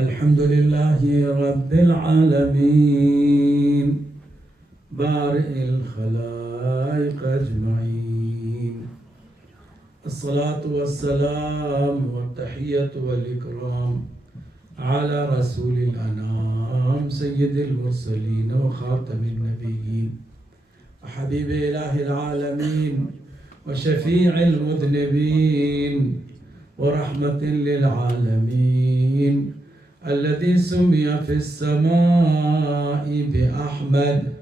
الحمد لله رب العالمين بارئ الخلائق أجمعين. الصلاة والسلام والتحية والإكرام على رسول الأنام سيد المرسلين وخاتم النبيين وحبيب إله العالمين وشفيع المذنبين ورحمة للعالمين الذي سمي في السماء بأحمد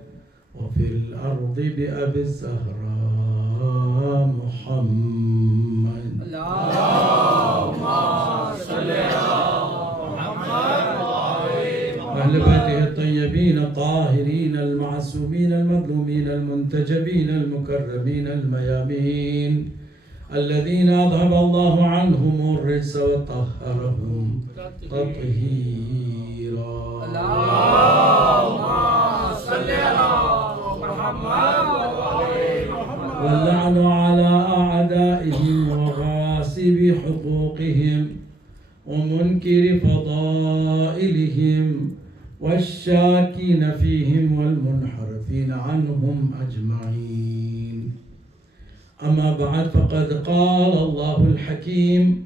وفي الأرض بأبي الزهراء محمد. اللهم صل على محمد وأهل بيته الطيبين الطاهرين المعصومين المظلومين المنتجبين المكرمين الميامين الذين أذهب الله عنهم الرجس وطهرهم تطهيرا. اللهم صل على محمد واللعن على أعدائهم وغاصب حقوقهم ومنكر فضائلهم والشاكين فيهم والمنحرفين عنهم أجمعين. أما بعد فقد قال الله الحكيم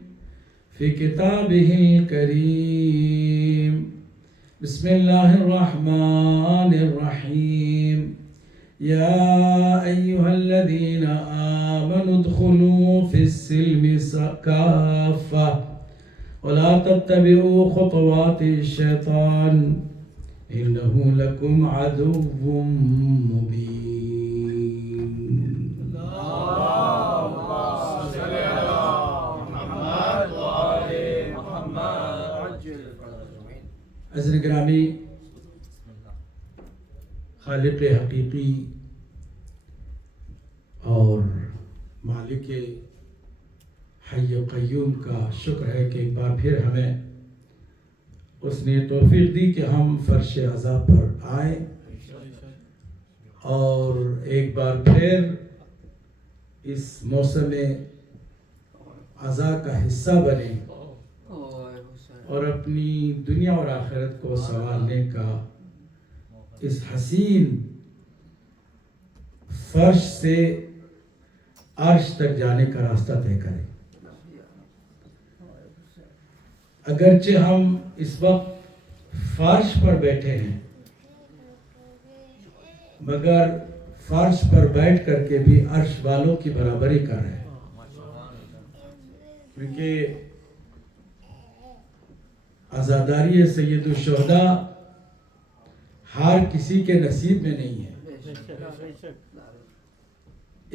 في كتابه الكريم بسم الله الرحمن الرحيم يا أيها الذين آمنوا ادخلوا في السلم كافة ولا تتبعوا خطوات الشيطان إنه لكم عدو مبين. حضرت گرامی، خالق حقیقی اور مالک حی و قیوم کا شکر ہے کہ ایک بار پھر ہمیں اس نے توفیق دی کہ ہم فرش عزا پر آئیں اور ایک بار پھر اس موسم عزا کا حصہ بنیں اور اپنی دنیا اور آخرت کو سنوارنے کا اس حسین فرش سے عرش تک جانے کا راستہ طے کریں. اگرچہ ہم اس وقت فرش پر بیٹھے ہیں مگر فرش پر بیٹھ کر کے بھی عرش والوں کی برابری کر رہے ہیں، کیونکہ عزاداری سید الشہداء ہر کسی کے نصیب میں نہیں ہے.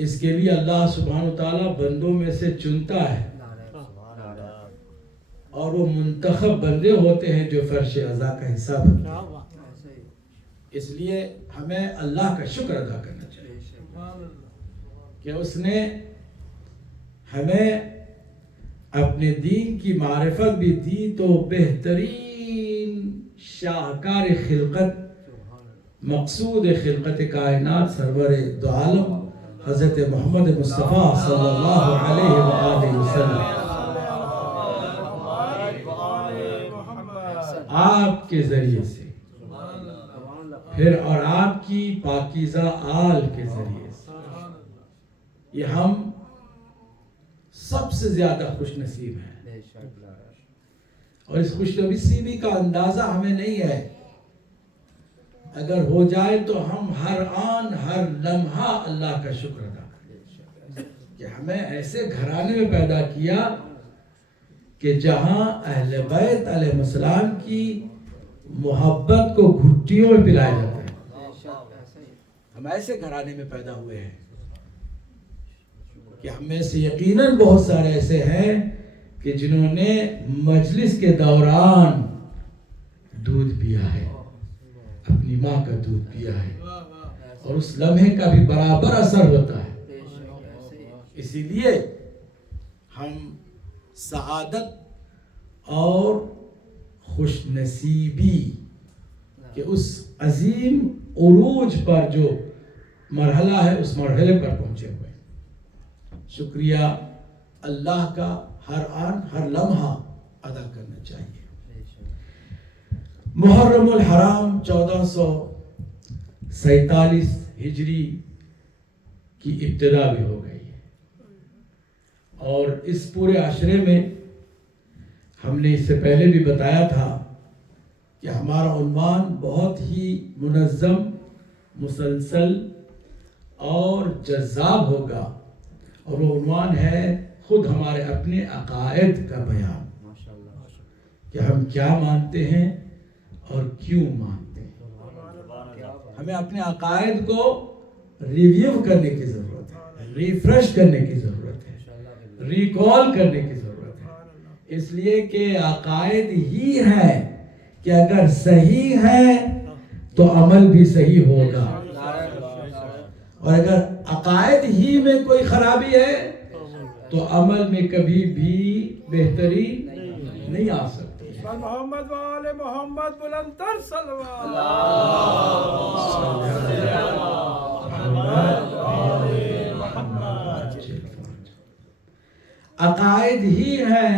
اس کے لیے اللہ سبحانہ وتعالی بندوں میں سے چنتا ہے اور وہ منتخب بندے ہوتے ہیں جو فرش عزا کا حصہ بنتے ہیں. اس لیے ہمیں اللہ کا شکر ادا کرنا چاہیے کہ اس نے ہمیں اپنے دین کی معرفت بھی دی تو بہترین شاہکار خلقت مقصود خلقت کائنات سرور دو عالم حضرت محمد مصطفیٰ صلی اللہ علیہ وآلہ وسلم آپ کے ذریعے سے پھر اور آپ کی پاکیزہ آل کے ذریعے سے یہ ہم سب سے زیادہ خوش نصیب ہیں. اور اس خوش نصیبی کا اندازہ ہمیں نہیں ہے. اگر ہو جائے تو ہم ہر آن ہر لمحہ اللہ کا شکر ادا کریں کہ ہمیں ایسے گھرانے میں پیدا کیا کہ جہاں اہل بیت علیہ السلام کی محبت کو گھٹیوں میں پلایا جاتا ہے. ہم ایسے گھرانے میں پیدا ہوئے ہیں کہ ہم میں سے یقیناً بہت سارے ایسے ہیں کہ جنہوں نے مجلس کے دوران دودھ پیا ہے، اپنی ماں کا دودھ پیا ہے، اور اس لمحے کا بھی برابر اثر ہوتا ہے. اسی لیے ہم سعادت اور خوش نصیبی کہ اس عظیم عروج پر جو مرحلہ ہے اس مرحلے پر پہنچے ہوئے. شکریہ اللہ کا ہر آن ہر لمحہ ادا کرنا چاہیے. محرم الحرام 1447 ہجری کی ابتدا بھی ہو گئی ہے، اور اس پورے عشرے میں ہم نے اس سے پہلے بھی بتایا تھا کہ ہمارا عنوان بہت ہی منظم، مسلسل اور جذاب ہوگا، اور وہ عنوان ہے خود ہمارے اپنے عقائد کا بیان، کہ ہم کیا مانتے ہیں اور کیوں مانتے ہیں۔ ہمیں اپنے عقائد کو ریویو کرنے کی ضرورت ہے، ریفریش کرنے کی ضرورت ہے، ریکال کرنے کی ضرورت ہے، اس لیے کہ عقائد ہی ہے کہ اگر صحیح ہے تو عمل بھی صحیح ہوگا، اور اگر عقائد ہی میں کوئی خرابی ہے تو عمل میں کبھی بھی بہتری نہیں آ سکتی۔ محمد وآل محمد بلندتر صلوات۔ عقائد ہی ہے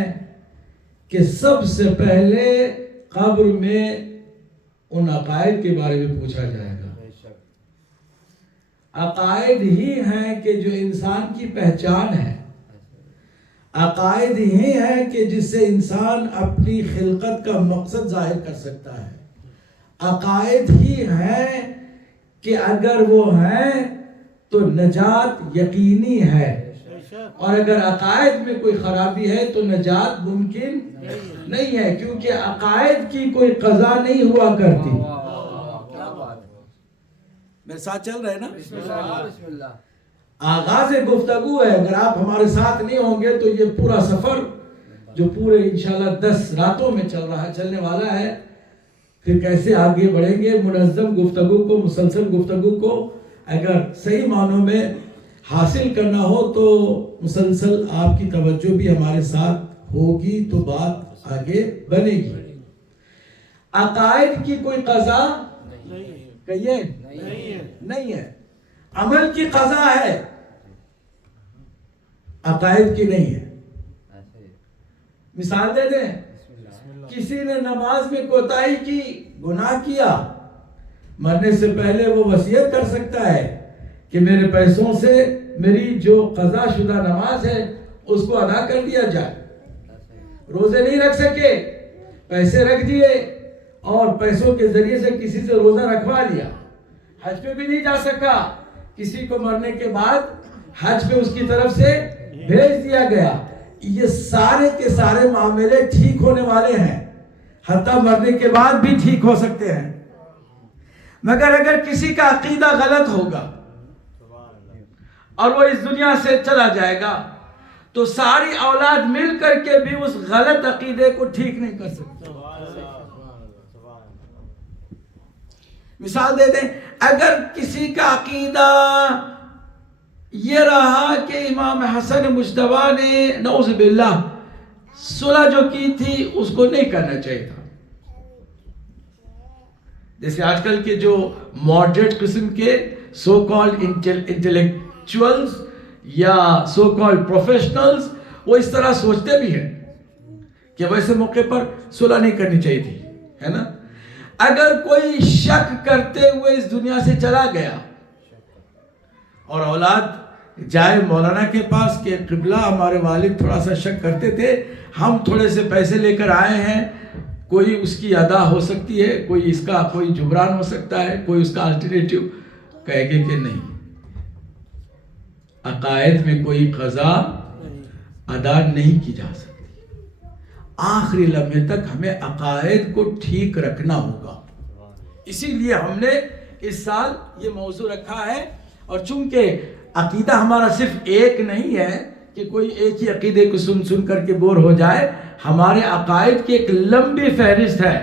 کہ سب سے پہلے قبر میں ان عقائد کے بارے میں پوچھا جائے گا۔ عقائد ہی ہیں کہ جو انسان کی پہچان ہے، عقائد ہی ہیں کہ جس سے انسان اپنی خلقت کا مقصد ظاہر کر سکتا ہے، عقائد ہی ہیں کہ اگر وہ ہیں تو نجات یقینی ہے، اور اگر عقائد میں کوئی خرابی ہے تو نجات ممکن نہیں ہے، کیونکہ عقائد کی کوئی قضا نہیں ہوا کرتی۔ میرے ساتھ چل رہے ہیں نا؟ بسم اللہ۔ آغاز گفتگو ہے، اگر آپ ہمارے ساتھ نہیں ہوں گے تو یہ پورا سفر جو پورے انشاءاللہ 10 راتوں میں چلنے والا ہے، پھر کیسے آگے بڑھیں گے۔ منظم گفتگو کو، مسلسل گفتگو کو اگر صحیح معنوں میں حاصل کرنا ہو تو مسلسل آپ کی توجہ بھی ہمارے ساتھ ہوگی تو بات آگے بنے گی۔ عقائد کی کوئی قضا کہیے نہیں ہے، عمل کی قضا ہے، عقائد کی نہیں ہے۔ مثال دے دیں، کسی نے نماز میں کوتاہی کی، گناہ کیا، مرنے سے پہلے وہ وصیت کر سکتا ہے کہ میرے پیسوں سے میری جو قضا شدہ نماز ہے اس کو ادا کر دیا جائے۔ روزے نہیں رکھ سکے، پیسے رکھ دیے اور پیسوں کے ذریعے سے کسی سے روزہ رکھوا لیا۔ حج پہ بھی نہیں جا سکا، کسی کو مرنے کے بعد حج پہ اس کی طرف سے بھیج دیا گیا۔ یہ سارے کے سارے معاملے ٹھیک ہونے والے ہیں، حتیٰ مرنے کے بعد بھی ٹھیک ہو سکتے ہیں، مگر اگر کسی کا عقیدہ غلط ہوگا اور وہ اس دنیا سے چلا جائے گا تو ساری اولاد مل کر کے بھی اس غلط عقیدے کو ٹھیک نہیں کر سکتے۔ مثال دے دیں، اگر کسی کا عقیدہ یہ رہا کہ امام حسن مجتبی نے نعوذ باللہ صلح جو کی تھی اس کو نہیں کرنا چاہیے تھا، جیسے آج کل کے جو ماڈریٹ قسم کے سو کالڈ انٹلیکچوئلز یا سو کالڈ پروفیشنلز وہ اس طرح سوچتے بھی ہیں کہ ویسے موقع پر صلح نہیں کرنی چاہیے تھی، ہے نا؟ اگر کوئی شک کرتے ہوئے اس دنیا سے چلا گیا اور اولاد جائے مولانا کے پاس کہ قبلہ ہمارے والد تھوڑا سا شک کرتے تھے، ہم تھوڑے سے پیسے لے کر آئے ہیں، کوئی اس کی ادا ہو سکتی ہے، کوئی اس کا کوئی جبران ہو سکتا ہے، کوئی اس کا الٹرنیٹیو، کہے گے کہ نہیں، عقائد میں کوئی قضا ادا نہیں کی جا سکتی۔ آخری لمحے تک ہمیں عقائد کو ٹھیک رکھنا ہوگا، اسی لیے ہم نے اس سال یہ موضوع رکھا ہے، اور چونکہ عقیدہ ہمارا صرف ایک نہیں ہے کہ کوئی ایک ہی عقیدے کو سن کر کے بور ہو جائے، ہمارے عقائد کی ایک لمبی فہرست ہے،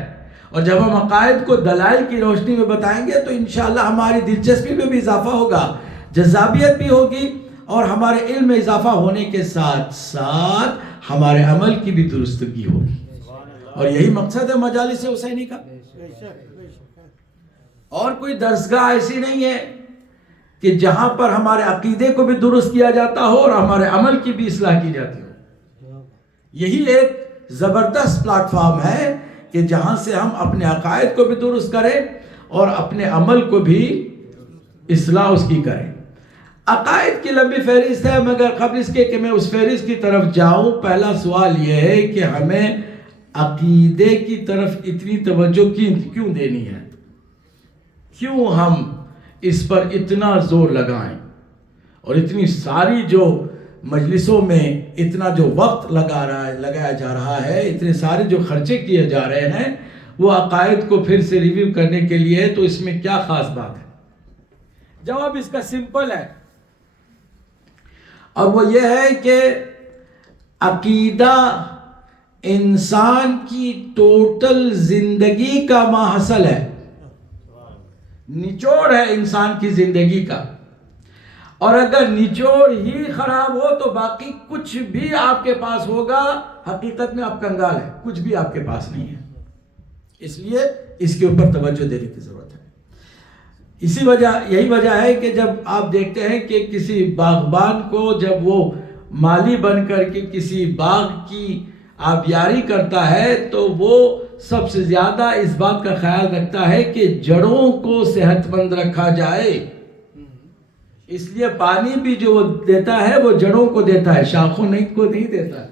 اور جب ہم عقائد کو دلائل کی روشنی میں بتائیں گے تو انشاءاللہ ہماری دلچسپی میں بھی اضافہ ہوگا، جذابیت بھی ہوگی، اور ہمارے علم میں اضافہ ہونے کے ساتھ ساتھ ہمارے عمل کی بھی درستگی ہوگی، اور یہی مقصد ہے مجالس حسینی کا۔ اور کوئی درسگاہ ایسی نہیں ہے کہ جہاں پر ہمارے عقیدے کو بھی درست کیا جاتا ہو اور ہمارے عمل کی بھی اصلاح کی جاتی ہو۔ یہی ایک زبردست پلیٹ فارم ہے کہ جہاں سے ہم اپنے عقائد کو بھی درست کریں اور اپنے عمل کو بھی اصلاح اس کی کریں. عقائد کی لمبی فہرست ہے، مگر قبل اس کے کہ میں اس فہرست کی طرف جاؤں، پہلا سوال یہ ہے کہ ہمیں عقیدے کی طرف اتنی توجہ کیوں دینی ہے؟ کیوں ہم اس پر اتنا زور لگائیں اور اتنی ساری جو مجلسوں میں اتنا جو وقت لگایا جا رہا ہے، اتنے سارے جو خرچے کیے جا رہے ہیں وہ عقائد کو پھر سے ریویو کرنے کے لیے ہے، تو اس میں کیا خاص بات ہے؟ جواب اس کا سمپل ہے، اور وہ یہ ہے کہ عقیدہ انسان کی ٹوٹل زندگی کا ماحصل ہے، نچوڑ ہے انسان کی زندگی کا. اور اگر نچوڑ ہی خراب ہو تو باقی کچھ بھی آپ کے پاس ہوگا حقیقت میں آپ کنگال ہیں، کچھ بھی آپ کے پاس نہیں ہے. اس لیے اس کے اوپر توجہ دینے کی ضرورت ہے. یہی وجہ ہے کہ جب آپ دیکھتے ہیں کہ کسی باغبان کو جب وہ مالی بن کر کے کسی باغ کی آبیاری کرتا ہے تو وہ سب سے زیادہ اس بات کا خیال رکھتا ہے کہ جڑوں کو صحت مند رکھا جائے. اس لیے پانی بھی جو وہ دیتا ہے وہ جڑوں کو دیتا ہے، شاخوں کو نہیں دیتا ہے.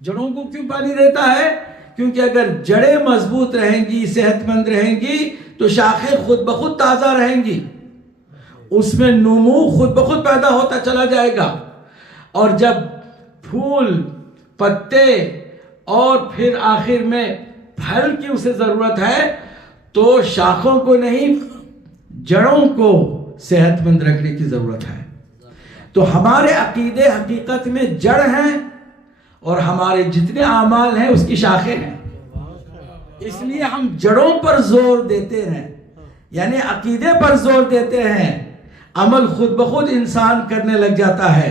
جڑوں کو کیوں پانی دیتا ہے؟ کیونکہ اگر جڑیں مضبوط رہیں گی، صحت مند رہیں گی تو شاخیں خود بخود تازہ رہیں گی، اس میں نمو خود بخود پیدا ہوتا چلا جائے گا. اور جب پھول، پتے اور پھر آخر میں پھل کی اسے ضرورت ہے تو شاخوں کو نہیں، جڑوں کو صحت مند رکھنے کی ضرورت ہے. تو ہمارے عقیدے حقیقت میں جڑ ہیں اور ہمارے جتنے اعمال ہیں اس کی شاخیں ہیں. اس لیے ہم جڑوں پر زور دیتے ہیں، یعنی عقیدے پر زور دیتے ہیں. عمل خود بخود انسان کرنے لگ جاتا ہے.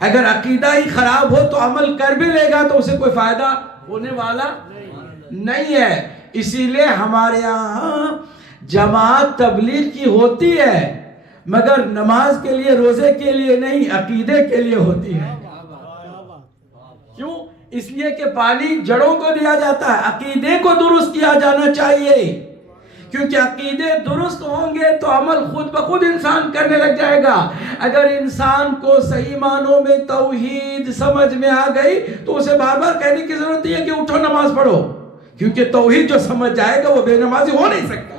اگر عقیدہ ہی خراب ہو تو عمل کر بھی لے گا تو اسے کوئی فائدہ ہونے والا نہیں ہے. اسی لیے ہمارے یہاں جماعت تبلیغ کی ہوتی ہے مگر نماز کے لیے، روزے کے لیے نہیں، عقیدے کے لیے ہوتی ہے. کیوں؟ اس لیے کہ پانی جڑوں کو دیا جاتا ہے، عقیدے کو درست کیا جانا چاہیے. کیونکہ عقیدے درست ہوں گے تو عمل خود بخود انسان کرنے لگ جائے گا. اگر انسان کو صحیح معنوں میں توحید سمجھ میں آ گئی تو اسے بار بار کہنے کی ضرورت نہیں ہے کہ اٹھو نماز پڑھو، کیونکہ توحید جو سمجھ جائے گا وہ بے نمازی ہو نہیں سکتا.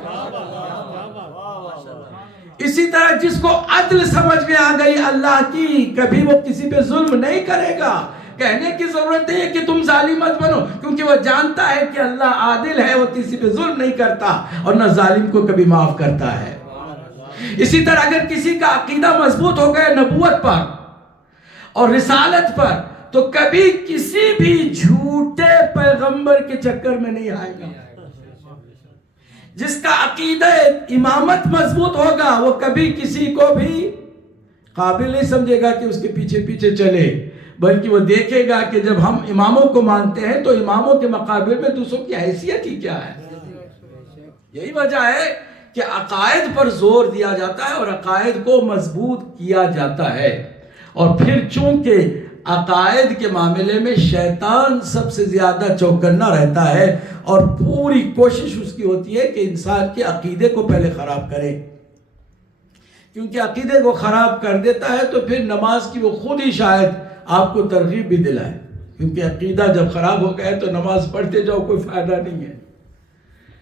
اسی طرح جس کو عدل سمجھ میں آ گئی اللہ کی، کبھی وہ کسی پہ ظلم نہیں کرے گا. کہنے کی ضرورت نہیں ہے کہ تم ظالم مت بنو، کیونکہ وہ جانتا ہے کہ اللہ عادل ہے، وہ کسی پہ ظلم نہیں کرتا اور نہ ظالم کو کبھی معاف کرتا ہے. اسی طرح اگر کسی کا عقیدہ مضبوط ہو گیا نبوت پر اور رسالت پر تو کبھی کسی بھی جھوٹے پیغمبر کے چکر میں نہیں آئے گا. جس کا عقیدہ امامت مضبوط ہوگا وہ کبھی کسی کو بھی قابل نہیں سمجھے گا کہ اس کے پیچھے پیچھے چلے، بلکہ وہ دیکھے گا کہ جب ہم اماموں کو مانتے ہیں تو اماموں کے مقابل میں دوسروں کی حیثیت ہی کیا ہے. یہی وجہ ہے کہ عقائد پر زور دیا جاتا ہے اور عقائد کو مضبوط کیا جاتا ہے. اور پھر چونکہ عقائد کے معاملے میں شیطان سب سے زیادہ چوکنا رہتا ہے اور پوری کوشش اس کی ہوتی ہے کہ انسان کے عقیدے کو پہلے خراب کرے. کیونکہ عقیدے کو خراب کر دیتا ہے تو پھر نماز کی وہ خود ہی شاید آپ کو ترغیب بھی دلائے، کیونکہ عقیدہ جب خراب ہو گیا تو نماز پڑھتے جاؤ کوئی فائدہ نہیں ہے.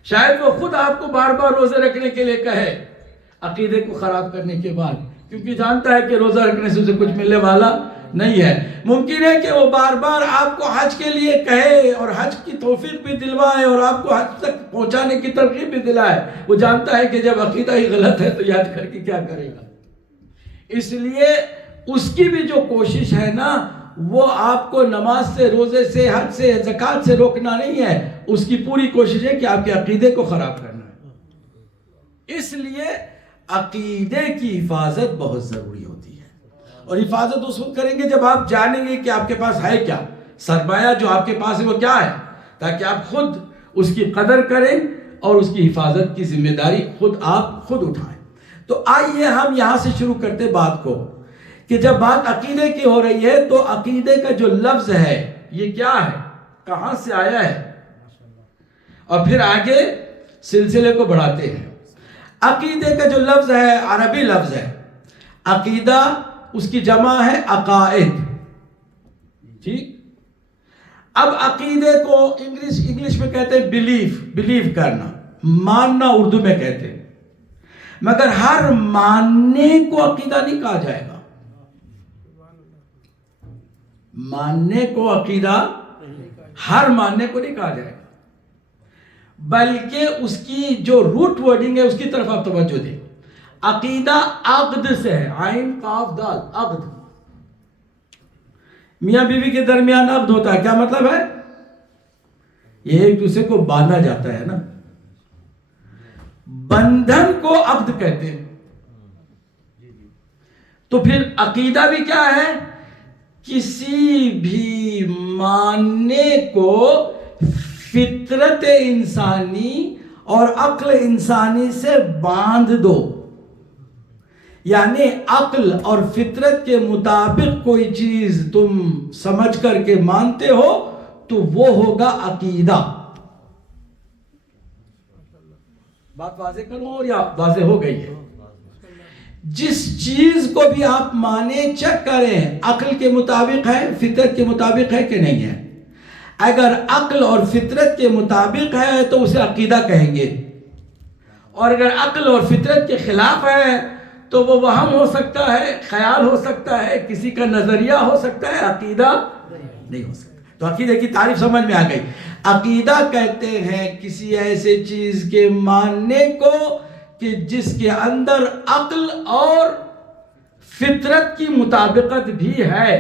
شاید وہ خود آپ کو بار بار روزے رکھنے کے لیے کہے عقیدے کو خراب کرنے کے بعد، کیونکہ جانتا ہے کہ روزہ رکھنے سے اسے کچھ ملنے والا نہیں ہے. ممکن ہے کہ وہ بار بار آپ کو حج کے لیے کہے اور حج کی توفیق بھی دلوائے اور آپ کو حج تک پہنچانے کی ترغیب بھی دلائے. وہ جانتا ہے کہ جب عقیدہ ہی غلط ہے تو یہ حج کر کے کیا کرے گا. اس لیے اس کی بھی جو کوشش ہے نا وہ آپ کو نماز سے، روزے سے، حج سے، زکوٰۃ سے روکنا نہیں ہے. اس کی پوری کوشش ہے کہ آپ کے عقیدے کو خراب کرنا ہے. اس لیے عقیدے کی حفاظت بہت ضروری ہوتی ہے. اور حفاظت اس وقت کریں گے جب آپ جانیں گے کہ آپ کے پاس ہے کیا، سرمایہ جو آپ کے پاس ہے وہ کیا ہے، تاکہ آپ خود اس کی قدر کریں اور اس کی حفاظت کی ذمہ داری آپ خود اٹھائیں. تو آئیے ہم یہاں سے شروع کرتے بات کو کہ جب بات عقیدے کی ہو رہی ہے تو عقیدے کا جو لفظ ہے یہ کیا ہے، کہاں سے آیا ہے. اور پھر آگے سلسلے کو بڑھاتے ہیں. عقیدے کا جو لفظ ہے عربی لفظ ہے. عقیدہ اس کی جمع ہے عقائد. ٹھیک. اب عقیدے کو انگلش میں کہتے ہیں بلیف کرنا, ماننا اردو میں کہتے ہیں. مگر ہر ماننے کو عقیدہ نہیں کہا جائے گا. ماننے کو عقیدہ ہر ماننے کو نہیں کہا جائے گا, بلکہ اس کی جو روٹ ورڈنگ ہے اس کی طرف آپ توجہ دیں. عقیدہ عقد سے ہے, عین قاف دال, عقد. میاں بیوی کے درمیان عقد ہوتا ہے, کیا مطلب ہے؟ یہ ایک دوسرے کو باندھا جاتا ہے نا. بندھن کو عقد کہتے ہیں. تو پھر عقیدہ بھی کیا ہے؟ کسی بھی ماننے کو فطرت انسانی اور عقل انسانی سے باندھ دو. یعنی عقل اور فطرت کے مطابق کوئی چیز تم سمجھ کر کے مانتے ہو تو وہ ہوگا عقیدہ. بات واضح کروں اور یا واضح ہو گئی ہے؟ جس چیز کو بھی آپ مانیں, چیک کریں عقل کے مطابق ہے, فطرت کے مطابق ہے کہ نہیں ہے. اگر عقل اور فطرت کے مطابق ہے تو اسے عقیدہ کہیں گے, اور اگر عقل اور فطرت کے خلاف ہے تو وہ وہم ہو سکتا ہے, خیال ہو سکتا ہے, کسی کا نظریہ ہو سکتا ہے, عقیدہ نہیں ہو سکتا. تو عقیدے کی تعریف سمجھ میں آ گئی. عقیدہ کہتے ہیں کسی ایسے چیز کے ماننے کو کہ جس کے اندر عقل اور فطرت کی مطابقت بھی ہے.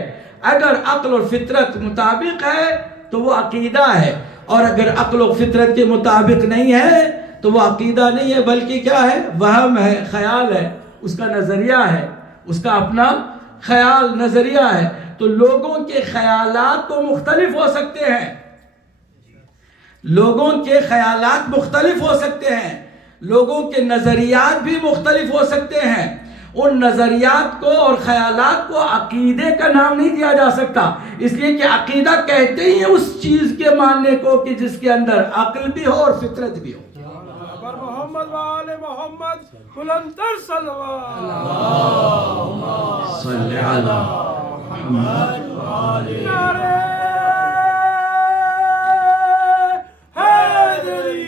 اگر عقل اور فطرت مطابق ہے تو وہ عقیدہ ہے, اور اگر عقل و فطرت کے مطابق نہیں ہے تو وہ عقیدہ نہیں ہے, بلکہ کیا ہے؟ وہم ہے, خیال ہے, اس کا نظریہ ہے, اس کا اپنا خیال نظریہ ہے. تو لوگوں کے خیالات تو مختلف ہو سکتے ہیں, لوگوں کے خیالات مختلف ہو سکتے ہیں, لوگوں کے نظریات بھی مختلف ہو سکتے ہیں. ان نظریات کو اور خیالات کو عقیدے کا نام نہیں دیا جا سکتا, اس لیے کہ عقیدہ کہتے ہی اس چیز کے ماننے کو کہ جس کے اندر عقل بھی ہو اور فطرت بھی ہو. محمد وآل محمد بلندر صلوات. صلی علی محمد. نعرہ حیدری.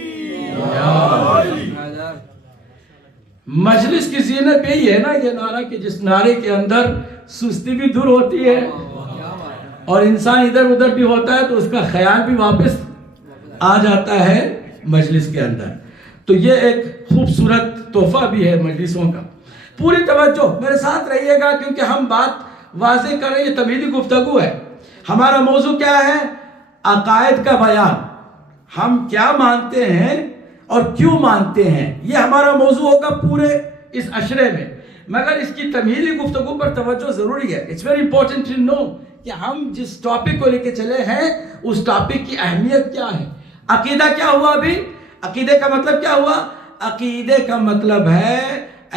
مجلس کی زینت یہی ہے نا, یہ نعرہ, کہ جس نعرے کے اندر سستی بھی دور ہوتی ہے اور انسان ادھر ادھر بھی ہوتا ہے تو اس کا خیال بھی واپس آ جاتا ہے مجلس کے اندر. تو یہ ایک خوبصورت تحفہ بھی ہے مجلسوں کا. پوری توجہ میرے ساتھ رہیے گا کیونکہ ہم بات واضح کر رہے ہیں, یہ تمہیدی گفتگو ہے. ہمارا موضوع کیا ہے؟ عقائد کا بیان. ہم کیا مانتے ہیں اور کیوں مانتے ہیں, یہ ہمارا موضوع ہوگا پورے اس عشرے میں. مگر اس کی تمہیدی گفتگو پر توجہ ضروری ہے. It's very important to know کہ ہم جس ٹاپک کو لے کے چلے ہیں اس ٹاپک کی اہمیت کیا ہے. عقیدہ کیا ہوا ابھی؟ عقیدے کا مطلب کیا ہوا؟ عقیدے کا مطلب ہے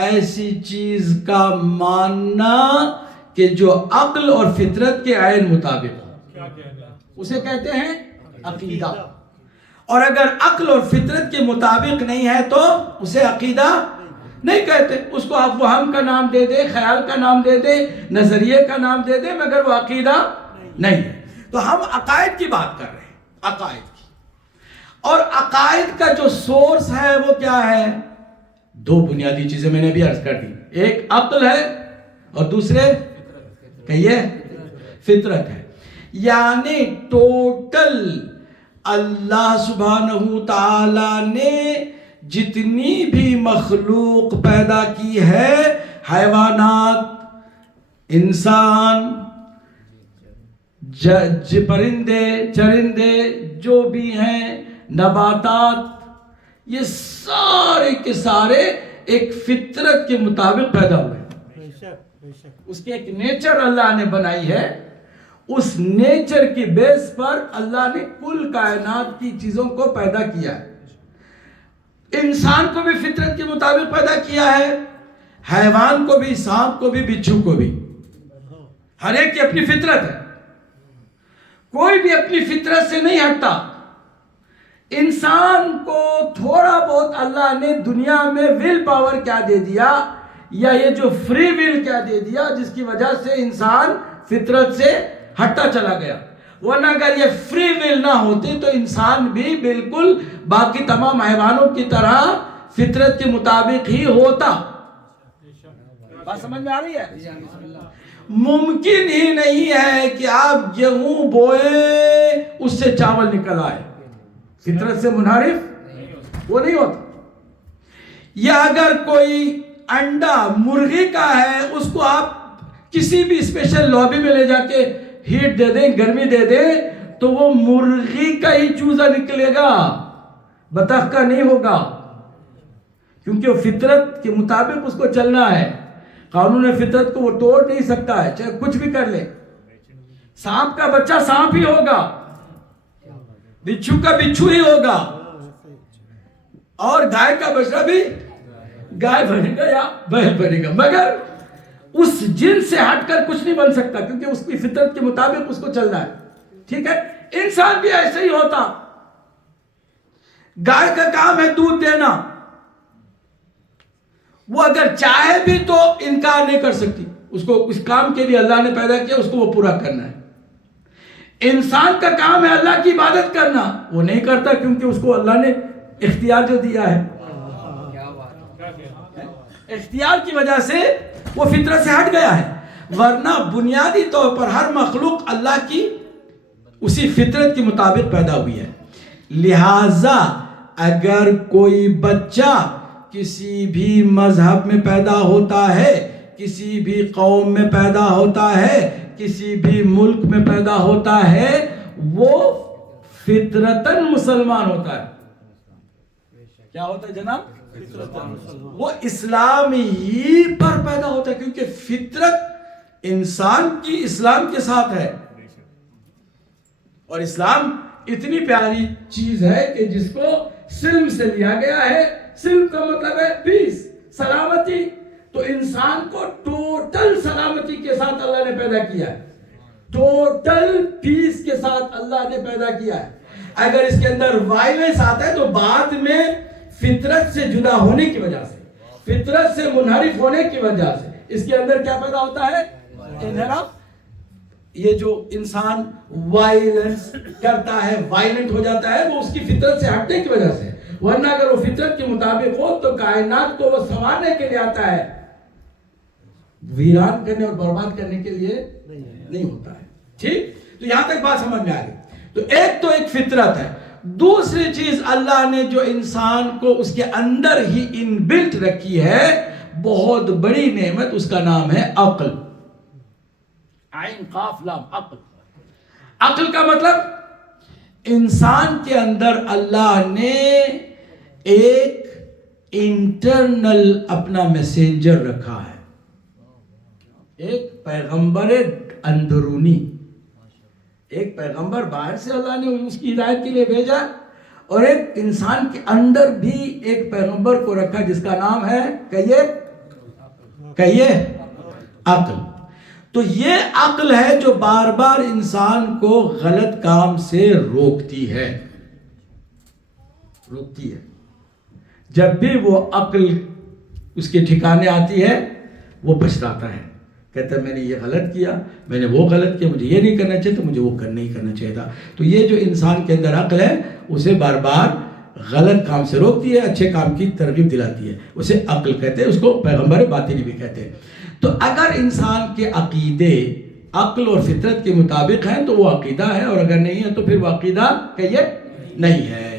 ایسی چیز کا ماننا کہ جو عقل اور فطرت کے عین مطابق ہو, اسے کہتے ہیں عقیدہ. اور اگر عقل اور فطرت کے مطابق نہیں ہے تو اسے عقیدہ نہیں کہتے. اس کو آپ وہم کا نام دے دیں, خیال کا نام دے دیں, نظریے کا نام دے دیں, مگر وہ عقیدہ نہیں ہے. تو ہم عقائد کی بات کر رہے ہیں, عقائد کی. اور عقائد کا جو سورس ہے وہ کیا ہے؟ دو بنیادی چیزیں میں نے بھی عرض کر دی. ایک عقل ہے اور دوسرے کہیے فطرت ہے. یعنی ٹوٹل اللہ سبحانہ تعالی نے جتنی بھی مخلوق پیدا کی ہے, حیوانات, انسان, پرندے چرندے جو بھی ہیں, نباتات, یہ سارے کے سارے ایک فطرت کے مطابق پیدا ہوئے. اس کے ایک نیچر اللہ نے بنائی ہے. اس نیچر کی بیس پر اللہ نے کل کائنات کی چیزوں کو پیدا کیا ہے. انسان کو بھی فطرت کے مطابق پیدا کیا ہے, حیوان کو بھی, سانپ کو بھی, بچھو کو بھی. ہر ایک کی اپنی فطرت ہے, کوئی بھی اپنی فطرت سے نہیں ہٹتا. انسان کو تھوڑا بہت اللہ نے دنیا میں ول پاور کیا دے دیا، یا یہ جو فری ول کیا دے دیا، جس کی وجہ سے انسان فطرت سے ہٹتا چلا گیا. ورنہ اگر یہ فری ول نہ ہوتی تو انسان بھی بالکل باقی تمام حیوانوں کی طرح فطرت کے مطابق ہی ہوتا. بات سمجھ میں آ رہی ہے؟ ممکن ہی نہیں ہے کہ آپ گیہوں بوئے اس سے چاول نکل آئے. فطرت سے منحرف وہ نہیں ہوتا. یا اگر کوئی انڈا مرغی کا ہے، اس کو آپ کسی بھی اسپیشل لابی میں لے جا کے ہیٹ دے دیں، گرمی دے دیں، تو وہ مرغی کا ہی چوزا نکلے گا، بطخ کا نہیں ہوگا، کیونکہ وہ فطرت کے مطابق اس کو چلنا ہے. قانون فطرت کو وہ توڑ نہیں سکتا ہے، چاہے کچھ بھی کر لے. سانپ کا بچہ سانپ ہی ہوگا، بچھو کا بچھو ہی ہوگا، اور گائے کا بچہ بھی گائے بنے گا یا بیل بنے گا، مگر اس جن سے ہٹ کر کچھ نہیں بن سکتا، کیونکہ اس کی فطرت کے مطابق اس کو چلنا ہے. ٹھیک ہے؟ انسان بھی ایسے ہی ہوتا. گائے کا کام ہے دودھ دینا، وہ اگر چاہے بھی تو انکار نہیں کر سکتی. اس کو اس کام کے لیے اللہ نے پیدا کیا، اس کو وہ پورا کرنا ہے. انسان کا کام ہے اللہ کی عبادت کرنا، وہ نہیں کرتا کیونکہ اس کو اللہ نے اختیار جو دیا ہے. اختیار کی وجہ سے وہ فطرت سے ہٹ گیا ہے. ورنہ بنیادی طور پر ہر مخلوق اللہ کی اسی فطرت کے مطابق پیدا ہوئی ہے. لہذا اگر کوئی بچہ کسی بھی مذہب میں پیدا ہوتا ہے، کسی بھی قوم میں پیدا ہوتا ہے، کسی بھی ملک میں پیدا ہوتا ہے، وہ فطرتاً مسلمان ہوتا ہے. کیا ہوتا ہے جناب؟ وہ اسلام ہی پر پیدا ہوتا ہے، کیونکہ فطرت انسان کی اسلام کے ساتھ ہے. اور اسلام اتنی پیاری چیز ہے کہ جس کو سلم سے لیا گیا ہے. سلم کا مطلب ہے پیس، سلامتی. تو انسان کو ٹوٹل سلامتی کے ساتھ اللہ نے پیدا کیا ہے، ٹوٹل پیس کے ساتھ اللہ نے پیدا کیا ہے. اگر اس کے اندر وائلنس آتا ہے تو بعد میں فطرت سے جدا ہونے کی وجہ سے، فطرت سے منحرف ہونے کی وجہ سے اس کے اندر کیا پیدا ہوتا ہے؟ انحراف. یہ جو انسان وائلنس کرتا ہے، وائلنٹ ہو جاتا ہے، وہ اس کی فطرت سے ہٹنے کی وجہ سے. ورنہ اگر وہ فطرت کے مطابق ہو تو کائنات کو وہ سنوارنے کے لیے آتا ہے، ویران کرنے اور برباد کرنے کے لیے نہیں ہوتا ہے. ٹھیک؟ تو یہاں تک بات سمجھ میں آ گئی. تو ایک فطرت ہے. دوسری چیز اللہ نے جو انسان کو اس کے اندر ہی ان بلٹ رکھی ہے، بہت بڑی نعمت، اس کا نام ہے عقل. عین قاف لام، عقل. عقل کا مطلب انسان کے اندر اللہ نے ایک انٹرنل اپنا میسنجر رکھا ہے، ایک پیغمبر اندرونی، ایک پیغمبر باہر سے اللہ نے اس کی ہدایت کے لیے بھیجا، اور ایک انسان کے اندر بھی ایک پیغمبر کو رکھا جس کا نام ہے کہیے عقل. تو یہ عقل ہے جو بار بار انسان کو غلط کام سے روکتی ہے. جب بھی وہ عقل اس کے ٹھکانے آتی ہے وہ پچھتاتا ہے، کہتا ہے میں نے یہ غلط کیا، میں نے وہ غلط کیا، مجھے یہ نہیں کرنا چاہیے، تو مجھے وہ نہیں کرنا چاہیے تھا. تو یہ جو انسان کے اندر عقل ہے اسے بار بار غلط کام سے روکتی ہے، اچھے کام کی ترغیب دلاتی ہے. اسے عقل کہتے ہیں، اس کو پیغمبر باطنی بھی کہتے ہیں. تو اگر انسان کے عقیدے عقل اور فطرت کے مطابق ہیں تو وہ عقیدہ ہے، اور اگر نہیں ہے تو پھر وہ عقیدہ نہیں ہے.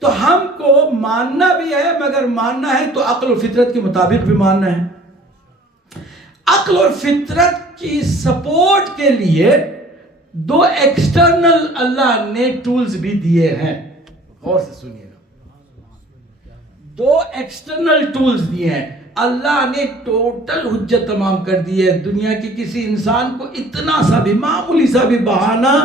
تو ہم کو ماننا بھی ہے، مگر ماننا ہے تو عقل اور فطرت کے مطابق بھی ماننا ہے. عقل اور فطرت کی سپورٹ کے لیے دو ایکسٹرنل اللہ نے ٹولز بھی دیے ہیں. غور سے سنیے گا، دو ایکسٹرنل ٹولز دیے ہیں. اللہ نے ٹوٹل حجت تمام کر دی ہے. دنیا کی کسی انسان کو اتنا سا بھی معمولی سا بھی بہانہ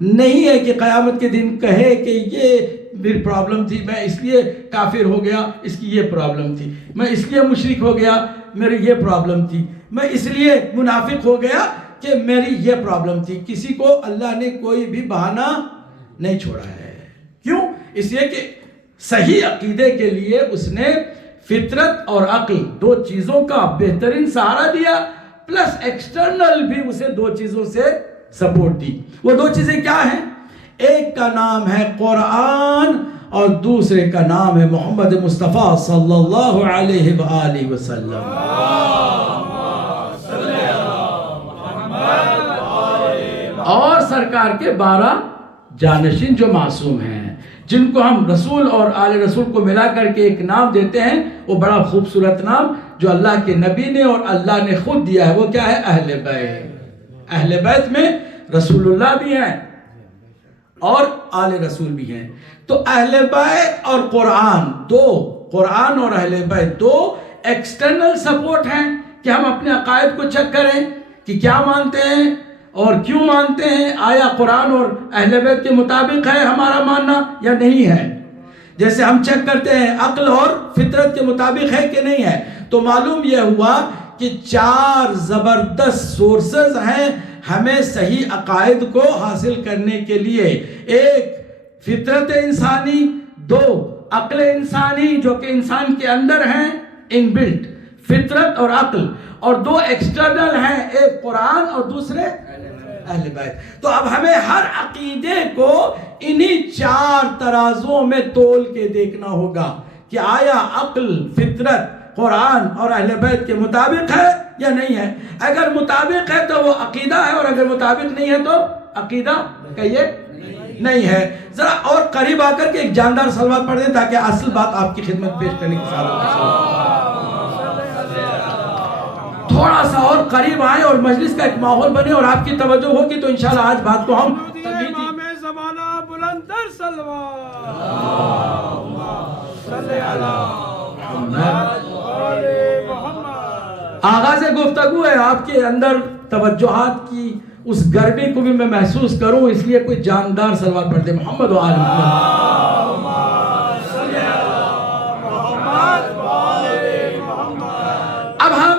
نہیں ہے کہ قیامت کے دن کہے کہ یہ میری پرابلم تھی، میں اس لیے کافر ہو گیا، اس کی یہ پرابلم تھی، میں اس لیے مشرک ہو گیا، میری یہ پرابلم تھی، میں اس لیے منافق ہو گیا کہ میری یہ پرابلم تھی. کسی کو اللہ نے کوئی بھی بہانہ نہیں چھوڑا ہے. کیوں؟ اس لیے کہ صحیح عقیدے کے لیے اس نے فطرت اور عقل دو چیزوں کا بہترین سہارا دیا، پلس ایکسٹرنل بھی اسے دو چیزوں سے سپورٹ دی۔ وہ دو چیزیں کیا ہیں؟ ایک کا نام ہے قرآن اور دوسرے کا نام ہے محمد مصطفیٰ صلی اللہ علیہ وآلہ وسلم۔ اور سرکار کے 12 جانشین جو معصوم ہیں، جن کو ہم رسول اور آل رسول کو ملا کر کے ایک نام دیتے ہیں، وہ بڑا خوبصورت نام جو اللہ کے نبی نے اور اللہ نے خود دیا ہے، وہ کیا ہے؟ اہل بیت۔ اہل بیت میں رسول اللہ بھی ہیں اور آل رسول بھی ہیں۔ تو اہل بیت اور قرآن، دو قرآن اور اہل بیت دو ایکسٹرنل سپورٹ ہیں کہ ہم اپنے عقائد کو چیک کریں کہ کیا مانتے ہیں اور کیوں مانتے ہیں، آیا قرآن اور اہل بیت کے مطابق ہے ہمارا ماننا یا نہیں ہے۔ جیسے ہم چیک کرتے ہیں عقل اور فطرت کے مطابق ہے کہ نہیں ہے، تو معلوم یہ ہوا کہ 4 زبردست سورسز ہیں ہمیں صحیح عقائد کو حاصل کرنے کے لیے۔ ایک فطرت انسانی، 2 عقل انسانی جو کہ انسان کے اندر ہیں ان بلٹ، فطرت اور عقل، اور 2 ایکسٹرنل ہیں، ایک قرآن اور دوسرے اہل بیت۔ تو اب ہمیں ہر عقیدے کو انہی 4 ترازوں میں تول کے دیکھنا ہوگا کہ آیا عقل، فطرت، قرآن اور اہل بیت کے مطابق ہے یا نہیں ہے۔ اگر مطابق ہے تو وہ عقیدہ ہے، اور اگر مطابق نہیں ہے تو عقیدہ کہیے نہیں ہے۔ ذرا اور قریب آ کر کے ایک جاندار سلوات پڑھ دیں تاکہ اصل بات آپ کی خدمت پیش کرنے کی سعادت تھوڑا سا اور قریب آئیں اور مجلس کا ایک ماحول بنے اور آپ کی توجہ ہوگی تو انشاءاللہ آج بات کو ہم امام زمانہ بلند تر صلوات صلی اللہ محمد۔ آغاز گفتگو ہے، آپ کے اندر توجہات کی اس گرمی کو بھی میں محسوس کروں، اس لیے کوئی جاندار سلوات پڑھ دے محمد و آل محمد۔ اب ہم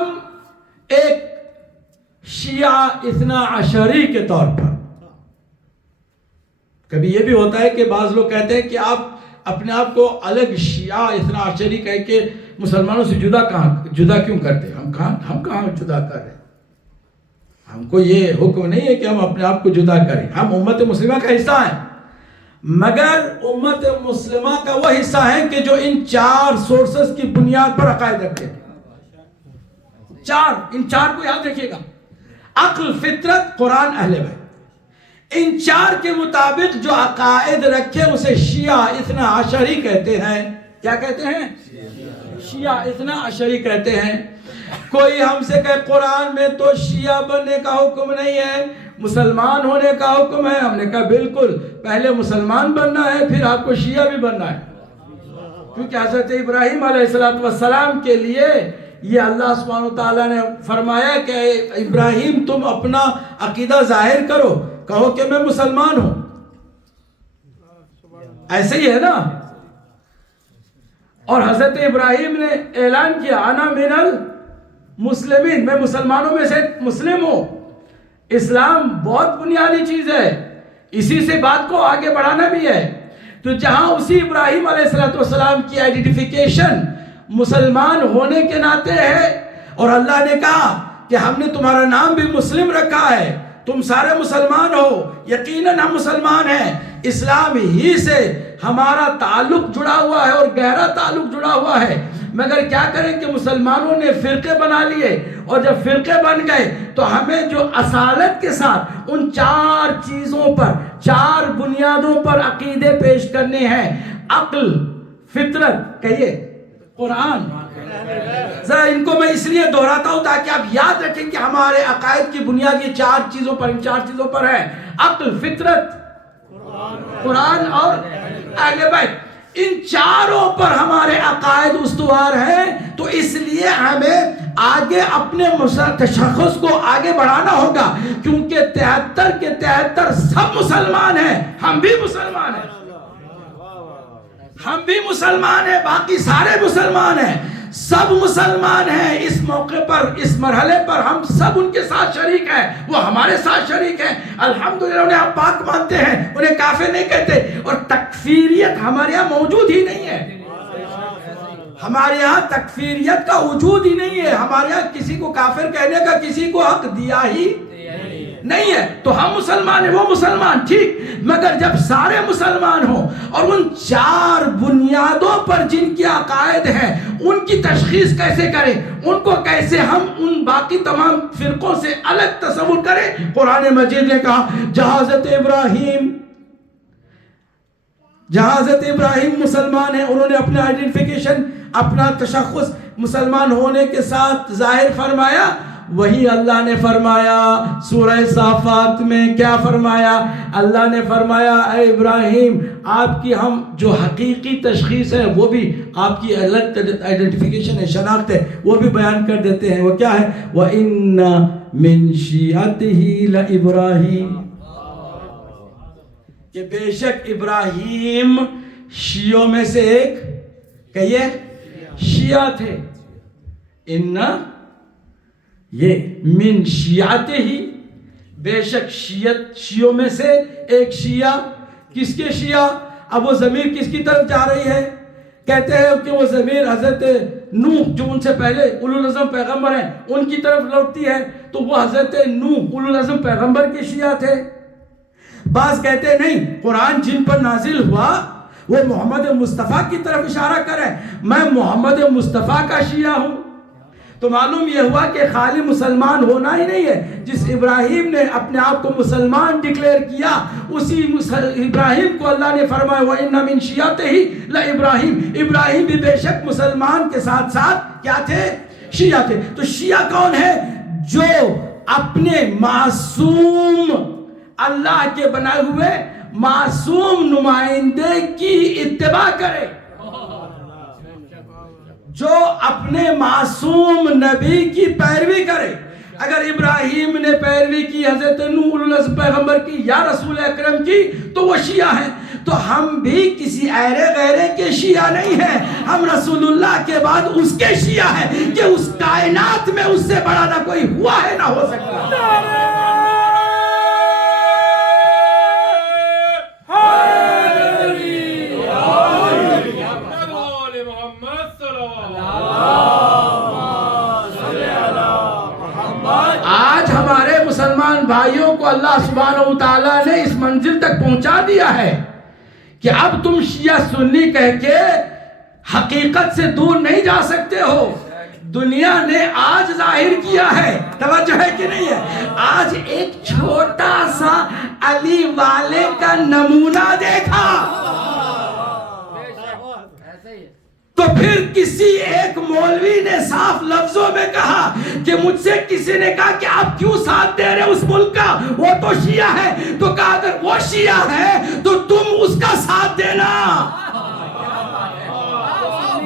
ایک شیعہ اثنا عشری کے طور پر، کبھی یہ بھی ہوتا ہے کہ بعض لوگ کہتے ہیں کہ آپ اپنے آپ کو الگ شیعہ اثنا عشری کہہ کے مسلمانوں سے جدا کیوں کرتے ہیں؟ ہم کہاں جدا کر رہے ہیں؟ ہم کو یہ حکم نہیں ہے کہ ہم اپنے آپ کو جدا کریں، ہم امت مسلمہ کا حصہ ہیں، مگر امت مسلمہ کا وہ حصہ ہے کہ جو ان 4 سورسز کی بنیاد پر عقائد رکھتے ہیں۔ ان 4 کو یاد رکھیے گا، عقل، فطرت، قرآن، اہل بیت۔ ان 4 کے مطابق جو عقائد رکھے اسے شیعہ اثنا عشری کہتے ہیں۔ کیا کہتے ہیں؟ شیعہ اثنا عشری کہتے ہیں۔ کوئی ہم سے کہے قرآن میں تو شیعہ بننے کا حکم نہیں ہے، مسلمان ہونے کا حکم ہے، ہم نے کہا بالکل، پہلے مسلمان بننا ہے پھر آپ کو شیعہ بھی بننا ہے، کیونکہ حضرت ابراہیم علیہ السلام کے لیے یہ اللہ سبحانہ وتعالیٰ نے فرمایا کہ ابراہیم تم اپنا عقیدہ ظاہر کرو، کہو کہ میں مسلمان ہوں۔ ایسے ہی ہے نا؟ اور حضرت ابراہیم نے اعلان کیا انا من المسلمین، میں مسلمانوں میں سے مسلم ہوں۔ اسلام بہت بنیادی چیز ہے، اسی سے بات کو آگے بڑھانا بھی ہے۔ تو جہاں اسی ابراہیم علیہ السلام کی آئیڈینٹیفیکیشن مسلمان ہونے کے ناطے ہے، اور اللہ نے کہا کہ ہم نے تمہارا نام بھی مسلم رکھا ہے، تم سارے مسلمان ہو، یقیناً ہم مسلمان ہیں، اسلام ہی سے ہمارا تعلق جڑا ہوا ہے اور گہرا تعلق جڑا ہوا ہے۔ مگر کیا کریں کہ مسلمانوں نے فرقے بنا لیے، اور جب فرقے بن گئے تو ہمیں جو اصالت کے ساتھ ان 4 چیزوں پر، 4 بنیادوں پر عقیدے پیش کرنے ہیں، عقل، فطرت، کہیے قرآن۔ ذرا ان کو میں اس لیے دہراتا ہوں تاکہ آپ یاد رکھیں کہ ہمارے عقائد کی بنیاد یہ 4 چیزوں پر، ان 4 چیزوں پر ہے، عقل، فطرت، قرآن اور اہل بیت۔ ان 4 پر ہمارے عقائد استوار ہیں، تو اس لیے ہمیں آگے اپنے تشخص کو آگے بڑھانا ہوگا، کیونکہ 73 کے 73 سب مسلمان ہیں، ہم بھی مسلمان ہیں، ہم بھی مسلمان ہیں، باقی سارے مسلمان ہیں۔ سب مسلمان ہیں اس موقع پر، اس مرحلے پر ہم سب ان کے ساتھ شریک ہیں، وہ ہمارے ساتھ شریک ہیں، الحمدللہ انہیں ہم پاک مانتے ہیں، انہیں کافر نہیں کہتے، اور تکفیریت ہمارے یہاں موجود ہی نہیں ہے، ہمارے یہاں تکفیریت کا وجود ہی نہیں ہے، ہمارے یہاں کسی کو کافر کہنے کا کسی کو حق دیا ہی نہیں ہے۔ تو ہم مسلمان ہیں، وہ مسلمان، ٹھیک، مگر جب سارے مسلمان ہوں اور ان 4 بنیادوں پر جن کی عقائد ہیں ان کی تشخیص کیسے کریں، ان کو کیسے ہم ان باقی تمام فرقوں سے الگ تصور کریں؟ قرآن مجید نے کہا جہاں حضرت ابراہیم مسلمان ہیں، انہوں نے اپنا آئیڈینٹیفیکیشن، اپنا تشخص مسلمان ہونے کے ساتھ ظاہر فرمایا، وہی اللہ نے فرمایا سورہ صافات میں، کیا فرمایا؟ اللہ نے فرمایا اے ابراہیم آپ کی ہم جو حقیقی تشخیص ہے، وہ بھی آپ کی الگ آئیڈینٹیفیکیشن ہے، شناخت ہے، وہ بھی بیان کر دیتے ہیں۔ وہ کیا ہے؟ وَإِنَّ مِن شِيعَتِهِ لَإِبْرَاهِيمَ، کہ بے شک ابراہیم شیعوں میں سے ایک، کہیے، شیعہ تھے۔ یہ من شیعتے ہی، بے شک شیعوں میں سے ایک شیعہ، کس کے شیعہ؟ اب وہ ضمیر کس کی طرف جا رہی ہے؟ کہتے ہیں کہ وہ ضمیر حضرت نوح جو ان سے پہلے اولو العزم پیغمبر ہیں ان کی طرف لوٹتی ہے، تو وہ حضرت نوح اولو العزم پیغمبر کے شیعہ تھے۔ بعض کہتے ہیں نہیں، قرآن جن پر نازل ہوا وہ محمد مصطفیٰ کی طرف اشارہ کرے، میں محمد مصطفیٰ کا شیعہ ہوں۔ تو معلوم یہ ہوا کہ خالی مسلمان ہونا ہی نہیں ہے، جس ابراہیم نے اپنے آپ کو مسلمان ڈکلیئر کیا، اسی ابراہیم کو اللہ نے فرمایا وَإِنَّ مِن شِيَعَتِهِ لَإِبْرَاهِيمَ، ابراہیم بھی بے شک مسلمان کے ساتھ ساتھ کیا تھے؟ شیعہ تھے۔ تو شیعہ کون ہے؟ جو اپنے معصوم اللہ کے بنائے ہوئے معصوم نمائندے کی اتباع کرے، جو اپنے معصوم نبی کی پیروی کرے۔ اگر ابراہیم نے پیروی کی حضرت نوح اولو العزم پیغمبر کی یا رسول اکرم کی تو وہ شیعہ ہیں۔ تو ہم بھی کسی ایرے غیرے کے شیعہ نہیں ہیں، ہم رسول اللہ کے بعد اس کے شیعہ ہیں کہ اس کائنات میں اس سے بڑا نہ کوئی ہوا ہے نہ ہو سکتا۔ آج ہمارے مسلمان بھائیوں کو اللہ سبحانہ وتعالیٰ نے اس منزل تک پہنچا دیا ہے کہ اب تم شیعہ سنی کہہ کے حقیقت سے دور نہیں جا سکتے ہو۔ دنیا نے آج ظاہر کیا ہے، توجہ ہے کہ نہیں ہے؟ آج ایک چھوٹا سا علی والے کا نمونہ دیکھا تو پھر کسی ایک مولوی نے صاف لفظوں میں کہا کہ مجھ سے کسی نے کہا کہ آپ کیوں ساتھ دے رہے اس ملک کا، وہ تو شیعہ ہے، تو کہا اگر وہ شیعہ ہے تو تم اس کا ساتھ دینا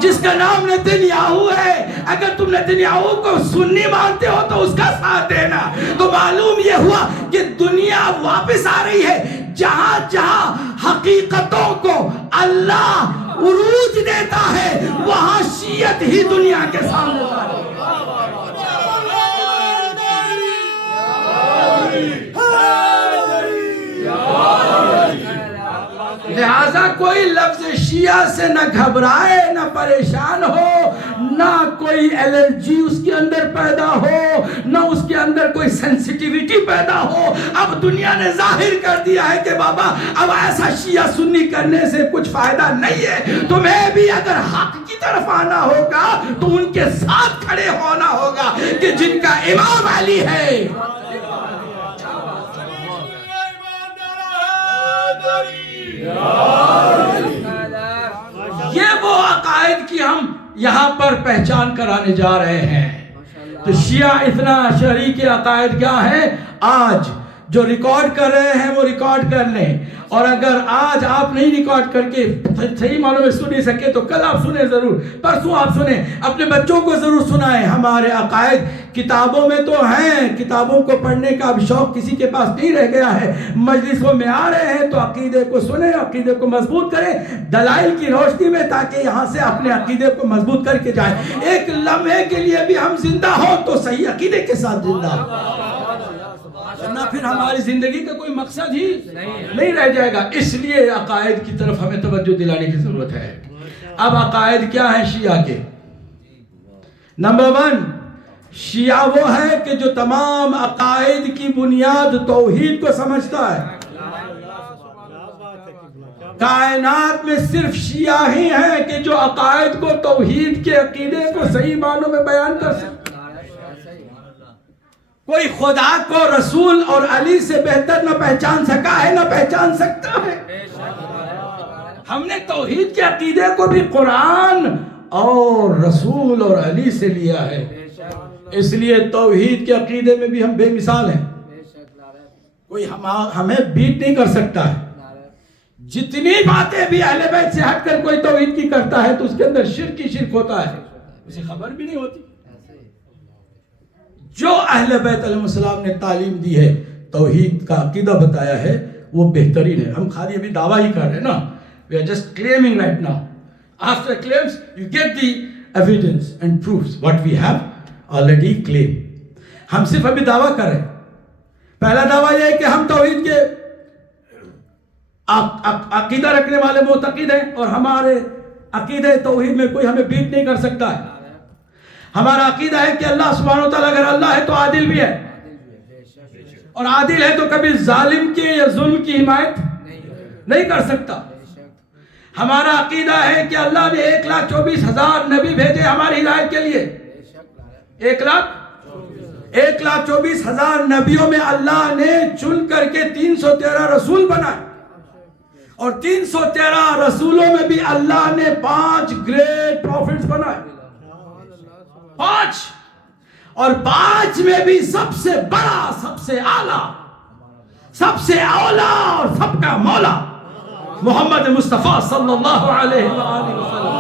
جس کا نام نتنیاہو ہے۔ اگر تم نتنیاہو کو سنی مانتے ہو تو اس کا ساتھ دینا۔ تو معلوم یہ ہوا کہ دنیا واپس آ رہی ہے، جہاں جہاں حقیقتوں کو اللہ عروج دیتا ہے وہاں شیعت ہی دنیا کے سامنے آ رہی ہے۔ لہذا کوئی لفظ شیعہ سے نہ گھبرائے، نہ پریشان ہو، نہ کوئی الرجی اس کے اندر پیدا ہو، نہ اس کے اندر کوئی سینسیٹیویٹی پیدا ہو۔ اب دنیا نے ظاہر کر دیا ہے کہ بابا اب ایسا شیعہ سنی کرنے سے کچھ فائدہ نہیں ہے، تمہیں بھی اگر حق کی طرف آنا ہوگا تو ان کے ساتھ کھڑے ہونا ہوگا کہ جن کا امام علی ہے۔ یہ وہ عقائد کی ہم یہاں پر پہچان کرانے جا رہے ہیں۔ تو شیعہ اثنا عشری کے عقائد کیا ہیں؟ آج جو ریکارڈ کر رہے ہیں وہ ریکارڈ کر لیں، اور اگر آج آپ نہیں ریکارڈ کر کے صحیح معنوں میں سن نہیں سکے تو کل آپ سنیں ضرور، پرسوں آپ سنیں، اپنے بچوں کو ضرور سنائیں۔ ہمارے عقائد کتابوں میں تو ہیں، کتابوں کو پڑھنے کا اب شوق کسی کے پاس نہیں رہ گیا ہے، مجلسوں میں آ رہے ہیں تو عقیدے کو سنیں، عقیدے کو مضبوط کریں دلائل کی روشنی میں، تاکہ یہاں سے اپنے عقیدے کو مضبوط کر کے جائیں۔ ایک لمحے کے لیے بھی ہم زندہ ہو تو صحیح عقیدے کے ساتھ زندہ ہو، ورنہ پھر ہماری زندگی کا کوئی مقصد ہی نہیں رہ جائے گا۔ اس لیے عقائد کی طرف ہمیں توجہ دلانے کی ضرورت ہے۔ اب عقائد کیا ہیں شیعہ کے؟ نمبر 1، شیعہ وہ ہے کہ جو تمام عقائد کی بنیاد توحید کو سمجھتا ہے۔ کائنات میں صرف شیعہ ہی ہیں کہ جو عقائد کو، توحید کے عقیدے کو صحیح معنوں میں بیان کر سکتے۔ کوئی خدا کو رسول اور علی سے بہتر نہ پہچان سکا ہے، نہ پہچان سکتا ہے۔ ہم نے توحید کے عقیدے کو بھی قرآن اور رسول اور علی سے لیا ہے، اس لیے توحید کے عقیدے میں بھی ہم بے مثال ہیں، کوئی ہمیں بیٹ نہیں کر سکتا ہے۔ جتنی باتیں بھی اہل بیت سے ہٹ کر کوئی توحید کی کرتا ہے تو اس کے اندر شرک ہی شرک ہوتا ہے، اسے خبر بھی نہیں ہوتی۔ جو اہل بیت علیہ السلام نے تعلیم دی ہے، توحید کا عقیدہ بتایا ہے، وہ بہترین ہے۔ ہم خالی ابھی دعویٰ ہی کر رہے ہیں نا، we are just claiming right now. After claims you get the evidence and proofs what we have already claimed. ہم صرف ابھی دعویٰ کر رہے ہیں۔ پہلا دعویٰ یہ ہے کہ ہم توحید کے عقیدہ رکھنے والے معتقد ہیں، اور ہمارے عقیدہ توحید میں کوئی ہمیں بیٹ نہیں کر سکتا ہے۔ ہمارا عقیدہ ہے کہ اللہ سبحانہ وتعالیٰ اگر اللہ ہے تو عادل بھی ہے، اور عادل ہے تو کبھی ظالم کے یا ظلم کی حمایت نہیں کر سکتا۔ ہمارا عقیدہ ہے کہ اللہ نے 1,24,000 نبی بھیجے ہماری ہدایت کے لیے۔ 1,24,000 نبیوں میں اللہ نے چن کر کے 313 رسول بنائے، اور 313 رسولوں میں بھی اللہ نے 5 گریٹ پروفٹس بنائے، 5، اور 5 میں بھی سب سے بڑا، سب سے اعلیٰ، سب سے اولا اور سب کا مولا محمد مصطفیٰ صلی اللہ علیہ وآلہ وسلم۔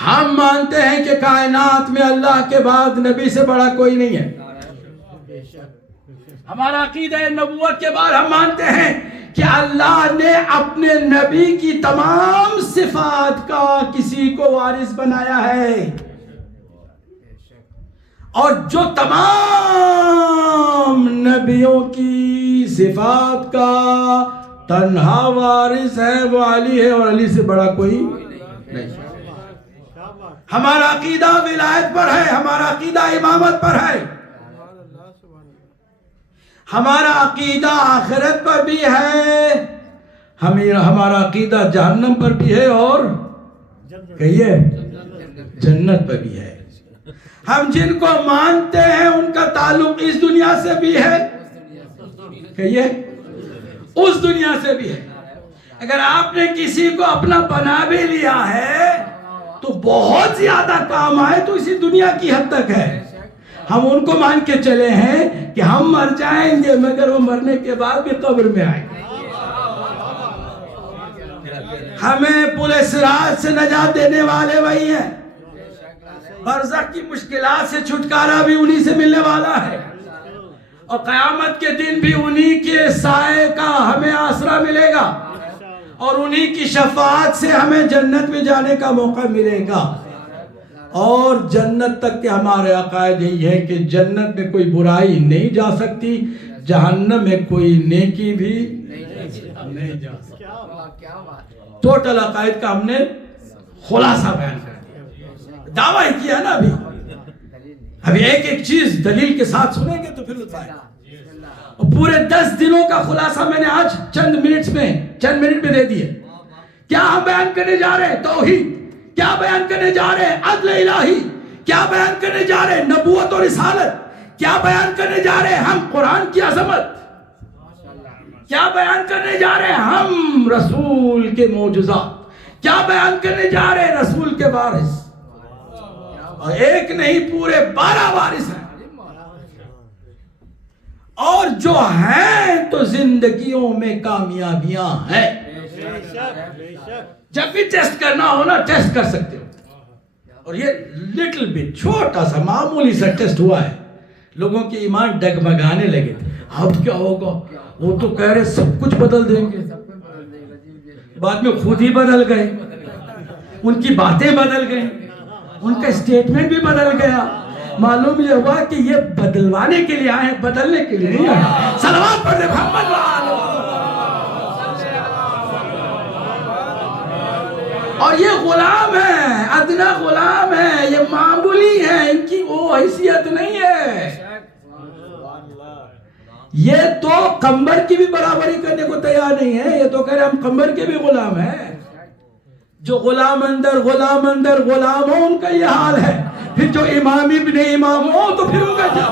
ہم مانتے ہیں کہ کائنات میں اللہ کے بعد نبی سے بڑا کوئی نہیں ہے۔ ہمارا عقیدہ نبوت کے بعد ہم مانتے ہیں کہ اللہ نے اپنے نبی کی تمام صفات کا کسی کو وارث بنایا ہے، اور جو تمام نبیوں کی صفات کا تنہا وارث ہے وہ علی ہے، اور علی سے بڑا کوئی نہیں۔ ہمارا عقیدہ ولایت پر ہے، ہمارا عقیدہ امامت پر ہے، ہمارا عقیدہ آخرت پر بھی ہے، ہمارا عقیدہ جہنم پر بھی ہے، اور کہیے جنت پر بھی ہے۔ ہم جن کو مانتے ہیں ان کا تعلق اس دنیا سے بھی ہے، کہیے اس دنیا سے بھی ہے۔ اگر آپ نے کسی کو اپنا بنا بھی لیا ہے تو بہت زیادہ کام آئے تو اسی دنیا کی حد تک ہے۔ ہم ان کو مان کے چلے ہیں کہ ہم مر جائیں گے مگر وہ مرنے کے بعد بھی قبر میں آئیں گے۔ ہمیں پل صراط سے نجات دینے والے وہی ہیں، برزخ کی مشکلات سے چھٹکارا بھی انہی سے ملنے والا ہے، اور قیامت کے دن بھی انہی کے سائے کا ہمیں آسرا ملے گا، اور انہی کی شفاعت سے ہمیں جنت میں جانے کا موقع ملے گا۔ اور جنت تک کے ہمارے عقائد یہی ہے کہ جنت میں کوئی برائی نہیں جا سکتی، جہنم میں کوئی نیکی بھی نہیں جا سکتی۔ ٹوٹل عقائد کا ہم نے خلاصہ بیان کر دیا، دعویٰ کیا نا۔ ابھی ایک ایک چیز دلیل کے ساتھ سنیں گے تو پھر لطف آئے گا۔ پورے 10 دنوں کا خلاصہ میں نے آج چند منٹ میں دے دیے۔ کیا ہم بیان کرنے جا رہے ہیں؟ توحید۔ کیا بیان کرنے جا رہے ہیں؟ عدل الہی۔ کیا بیان کرنے جا رہے ہیں؟ نبوت اور رسالت۔ کیا بیان کرنے جا رہے ہیں؟ ہم قرآن کی عظمت۔ کیا بیان کرنے جا رہے ہیں؟ ہم رسول کے معجزات۔ کیا بیان کرنے جا رہے ہیں؟ رسول کے وارث۔ اور ایک نہیں پورے 12 وارث ہیں، اور جو ہیں تو زندگیوں میں کامیابیاں ہیں. جب بھی ٹیسٹ کرنا ہو نا ٹیسٹ کر سکتے ہو. اور یہ لٹل بٹ چھوٹا سا معمولی سا ٹیسٹ ہوا ہے، لوگوں کے ایمان ڈگمگانے لگے تھے. اب کیا ہوگا؟ وہ تو کہہ رہے سب کچھ بدل دیں گے، بعد میں خود ہی بدل گئے، ان کی باتیں بدل گئیں، ان کا اسٹیٹمنٹ بھی بدل گیا. معلوم یہ ہوا کہ یہ بدلوانے کے لیے آئے ہیں، بدلنے کے لیے نہیں آئے. صلوات پڑھ دے محمد وآلہ. اور یہ غلام ہیں، ادنا غلام ہیں، یہ معمولی ہیں، ان کی وہ حیثیت نہیں ہے. یہ تو قمبر کی بھی برابری کرنے کو تیار نہیں ہے. یہ تو کہہ رہے ہم قمبر کے بھی غلام ہیں. جو غلام اندر غلام اندر غلام ہو ان کا یہ حال ہے. پھر جو امام ابن امام ہو تو پھر ان کا کیا؟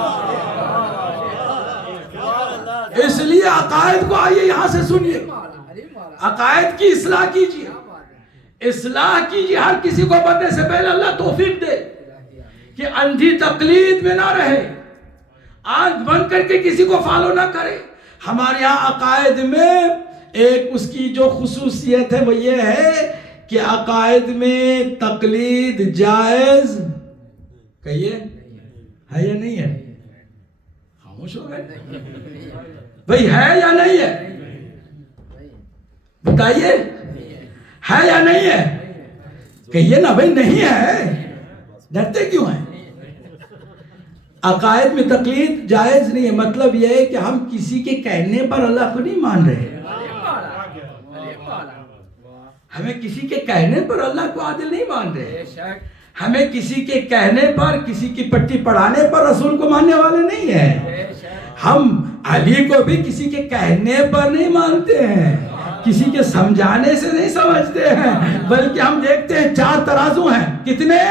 اس لیے عقائد کو آئیے یہاں سے سنیے، عقائد کی اصلاح کیجیے، اصلاح کیجیے. ہر کسی کو بننے سے پہلے اللہ توفیق دے کہ اندھی تقلید میں نہ رہے، آنکھ بند کر کے کسی کو فالو نہ کرے. ہمارے یہاں عقائد میں ایک اس کی جو خصوصیت ہے وہ یہ ہے کہ عقائد میں تقلید جائز کہیے ہے یا نہیں ہے؟ خاموش ہو گئے بھئی، ہے یا نہیں ہے؟ بتائیے ہے یا نہیں ہے؟ کہیے نا بھئی نہیں ہے. ڈرتے کیوں ہیں؟ عقائد میں تقلید جائز نہیں ہے. مطلب یہ ہے کہ ہم کسی کے کہنے پر اللہ کو نہیں مان رہے، ہمیں کسی کے کہنے پر اللہ کو عادل نہیں مان رہے، ہمیں کسی کے کہنے پر، کسی کی پٹی پڑھانے پر رسول کو ماننے والے نہیں ہیں. ہم علی کو بھی کسی کے کہنے پر نہیں مانتے ہیں، کسی کے سمجھانے سے نہیں سمجھتے ہیں، بلکہ ہم دیکھتے ہیں 4 ترازو ہیں. کتنے؟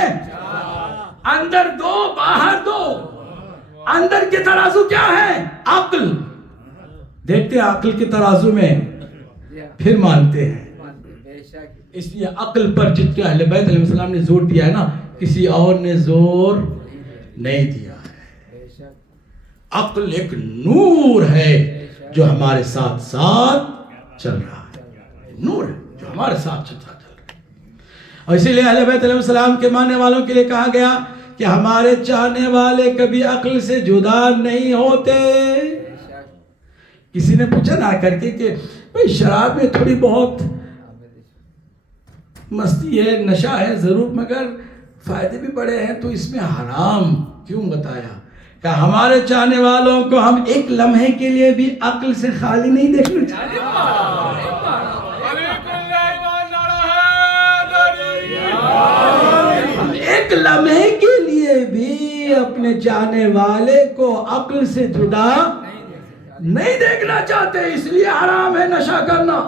اندر 2 باہر 2. اندر کے ترازو کیا ہے؟ عقل. دیکھتے ہیں عقل کے ترازو میں پھر مانتے ہیں. اس لیے عقل پر جتنے اہل بیت علیہ السلام نے زور دیا ہے نا، کسی اور نے زور نہیں دیا ہے. عقل ایک نور ہے جو ہمارے ساتھ ساتھ چل رہا ہے، نور ہے جو ہمارے ساتھ چل رہا ہے. اور اسی لیے اہل بیت علیہ السلام کے ماننے والوں کے لیے کہا گیا کہ ہمارے چاہنے والے کبھی عقل سے جدا نہیں ہوتے. کسی نے پوچھا نہ کر کے کہ بھئی شراب میں تھوڑی بہت مستی ہے، نشہ ہے ضرور، مگر فائدے بھی بڑے ہیں، تو اس میں حرام کیوں بتایا؟ کہ ہمارے چاہنے والوں کو ہم ایک لمحے کے لیے بھی عقل سے خالی نہیں دیکھنا چاہتے. ہم ایک لمحے کے لیے بھی اپنے چاہنے والے کو عقل سے جدا نہیں دیکھنا چاہتے. اس لیے حرام ہے نشہ کرنا،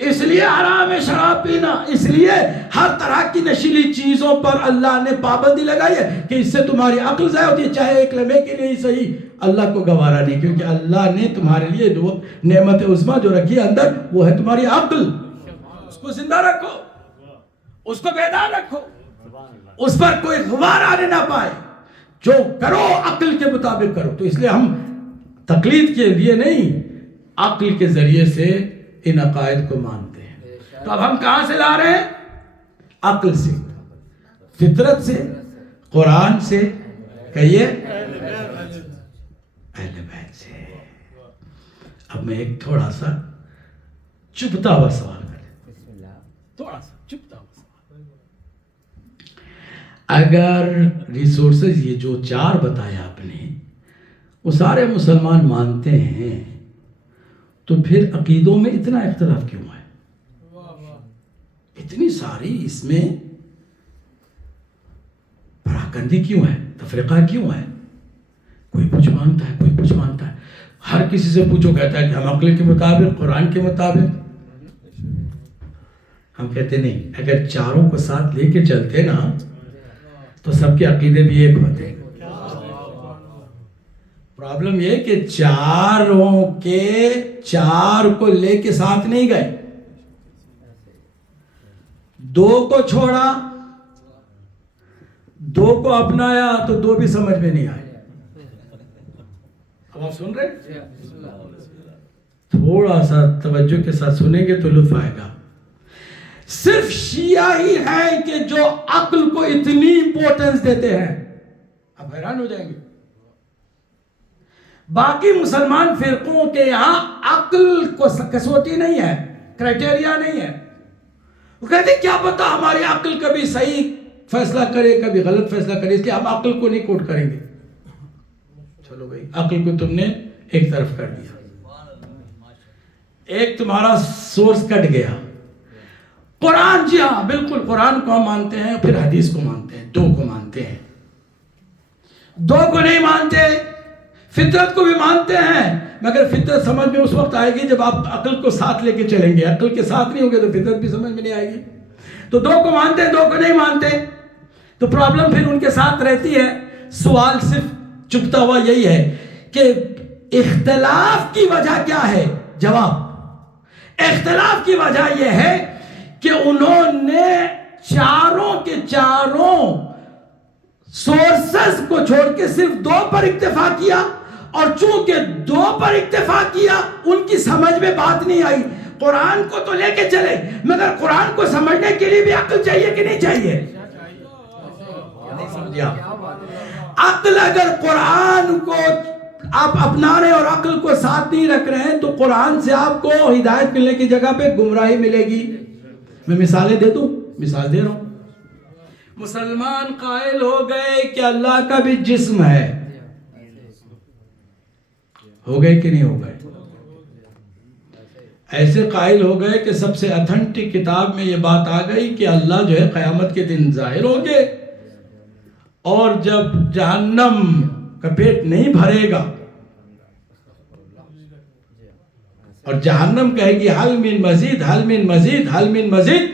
اس لیے حرام ہے شراب پینا، اس لیے ہر طرح کی نشیلی چیزوں پر اللہ نے پابندی لگائی ہے کہ اس سے تمہاری عقل ضائع ہوتی ہے، چاہے ایک لمحے کے لیے ہی صحیح. اللہ کو گوارا نہیں، کیونکہ اللہ نے تمہارے لیے جو نعمت عظمیٰ جو رکھی ہے اندر، وہ ہے تمہاری عقل. اس کو زندہ رکھو، اس کو بیدار رکھو، اس پر کوئی غبار آنے نہ پائے. جو کرو عقل کے مطابق کرو. تو اس لیے ہم تقلید کے لیے نہیں، عقل کے ذریعے سے ان عقائد کو مانتے ہیں. تو اب ہم کہاں سے لا رہے ہیں؟ عقل سے، فطرت سے، قرآن سے، کہیے اہل بیت سے. اب میں ایک تھوڑا سا چبھتا ہوا سوال کریں، تھوڑا سا چبھتا ہوا سوال. اگر ریسورسز یہ جو 4 بتایا آپ نے وہ سارے مسلمان مانتے ہیں، تو پھر عقیدوں میں اتنا اختلاف کیوں ہے؟ اتنی ساری اس میں پراکندی کیوں ہے؟ تفریقہ کیوں ہے؟ کوئی کچھ مانتا ہے، کوئی کچھ مانتا ہے. ہر کسی سے پوچھو کہتا ہے کہ ہم عقل کے مطابق، قرآن کے مطابق. ہم کہتے نہیں، اگر چاروں کو ساتھ لے کے چلتے نا تو سب کے عقیدے بھی ایک ہوتے. پرابلم یہ کہ چاروں کے 4 کو لے کے ساتھ نہیں گئے، 2 کو چھوڑا، دو کو اپنایا تو دو بھی سمجھ میں نہیں آئے. اب آپ سن رہے ہیں؟ تھوڑا سا توجہ کے ساتھ سنیں گے تو لطف آئے گا. صرف شیعہ ہی ہیں کہ جو عقل کو اتنی امپورٹنس دیتے ہیں. آپ حیران ہو جائیں گے. باقی مسلمان فرقوں کے یہاں عقل کو کسوٹی نہیں ہے، کرائٹیریا نہیں ہے. وہ کہتے ہیں کیا پتا ہماری عقل کبھی صحیح فیصلہ کرے کبھی غلط فیصلہ کرے، اس لیے ہم عقل کو نہیں کوٹ کریں گے. چلو بھائی، عقل کو تم نے ایک طرف کر دیا، ایک تمہارا سورس کٹ گیا. قرآن، جی ہاں بالکل، قرآن کو ہم مانتے ہیں، پھر حدیث کو مانتے ہیں، دو کو مانتے ہیں. دو کو نہیں مانتے، فطرت کو بھی مانتے ہیں، مگر فطرت سمجھ میں اس وقت آئے گی جب آپ عقل کو ساتھ لے کے چلیں گے. عقل کے ساتھ نہیں ہوگے تو فطرت بھی سمجھ میں نہیں آئے گی. تو دو کو مانتے ہیں، دو کو نہیں مانتے. تو پرابلم پھر ان کے ساتھ رہتی ہے. سوال صرف چپتا ہوا یہی ہے کہ اختلاف کی وجہ کیا ہے؟ جواب، اختلاف کی وجہ یہ ہے کہ انہوں نے چاروں کے چاروں سورسز کو چھوڑ کے صرف دو پر اکتفا کیا، اور چونکہ دو پر اکتفا کیا ان کی سمجھ میں بات نہیں آئی. قرآن کو تو لے کے چلے، مگر قرآن کو سمجھنے کے لیے بھی عقل چاہیے کہ نہیں چاہیے؟ نہیں سمجھا؟ عقل اگر قرآن کو آپ اپنا رہے اور عقل کو ساتھ نہیں رکھ رہے ہیں تو قرآن سے آپ کو ہدایت ملنے کی جگہ پہ گمراہی ملے گی. میں مثالیں دے دوں، مثال دے رہا ہوں. مسلمان قائل ہو گئے کہ اللہ کا بھی جسم ہے. ہو گئے کہ نہیں ہو گئے؟ ایسے قائل ہو گئے کہ سب سے اتھنٹک کتاب میں یہ بات آ گئی کہ اللہ جو ہے قیامت کے دن ظاہر ہوں گے، اور جب جہنم کا پیٹ نہیں بھرے گا اور جہنم کہے گی حل من مزید، حل من مزید، حل من مزید،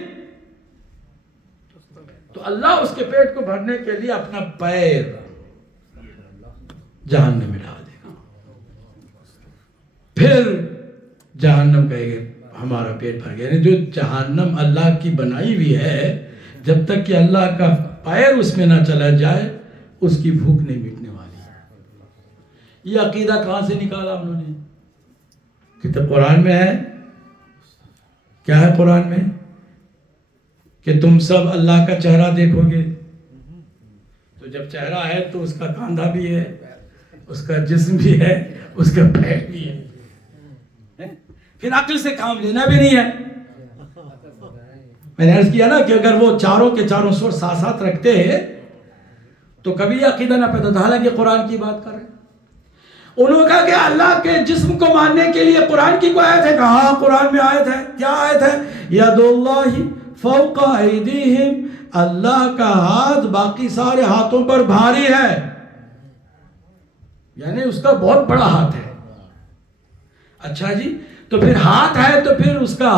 تو اللہ اس کے پیٹ کو بھرنے کے لیے اپنا پیر جہنم میں ڈال دے گا. پھر جہنم کہے گی ہمارا پیٹ بھر گیا. یعنی جو جہنم اللہ کی بنائی ہوئی ہے، جب تک کہ اللہ کا پیر اس میں نہ چلا جائے اس کی بھوک نہیں مٹنے والی. یہ عقیدہ کہاں سے نکالا انہوں نے؟ کتاب قرآن میں ہے. کیا ہے قرآن میں؟ کہ تم سب اللہ کا چہرہ دیکھو گے. تو جب چہرہ ہے تو اس کا کاندھا بھی ہے، اس کا جسم بھی ہے، اس کا پیر بھی ہے. پھر عقل سے کام لینا بھی نہیں ہے. میں نے عرض کیا نا کہ اگر وہ چاروں کے چاروں سور ساتھ ساتھ رکھتے ہیں تو کبھی یہ عقیدہ نہ پیدا تھا. حالانکہ قرآن کی بات کر رہے ہیں. انہوں نے کہا کہ اللہ کے جسم کو ماننے کے لیے قرآن کی کوئی آیت ہے؟ کہا قرآن میں آیت ہے. کیا آیت ہے؟ ید اللہ فوق ایدیہم، اللہ کا ہاتھ باقی سارے ہاتھوں پر بھاری ہے. یعنی اس کا بہت بڑا ہاتھ ہے. اچھا جی، تو پھر ہاتھ ہے تو پھر اس کا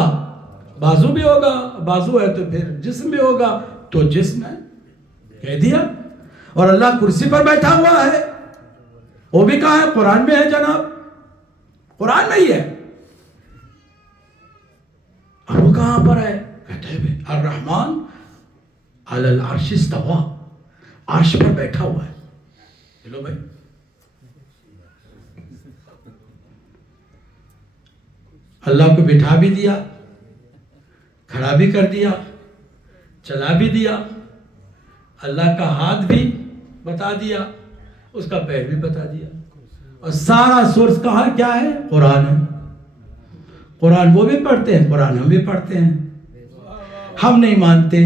بازو بھی ہوگا، بازو ہے تو پھر جسم بھی ہوگا. تو جسم ہے کہہ دیا. اور اللہ کرسی پر بیٹھا ہوا ہے، وہ بھی کہا ہے؟ قرآن میں ہے جناب، قرآن میں ہی ہے. اب وہ کہاں پر ہے؟ کہتے ہیں الرحمن علی العرش استوى، عرش پر بیٹھا ہوا ہے. چلو بھائی، اللہ کو بٹھا بھی دیا، کھڑا بھی کر دیا، چلا بھی دیا. اللہ کا ہاتھ بھی بتا دیا، اس کا پیر بھی بتا دیا. اور سارا سورس کہاں کیا ہے؟ قرآن ہے. قرآن وہ بھی پڑھتے ہیں، قرآن ہم بھی پڑھتے ہیں. ہم نہیں مانتے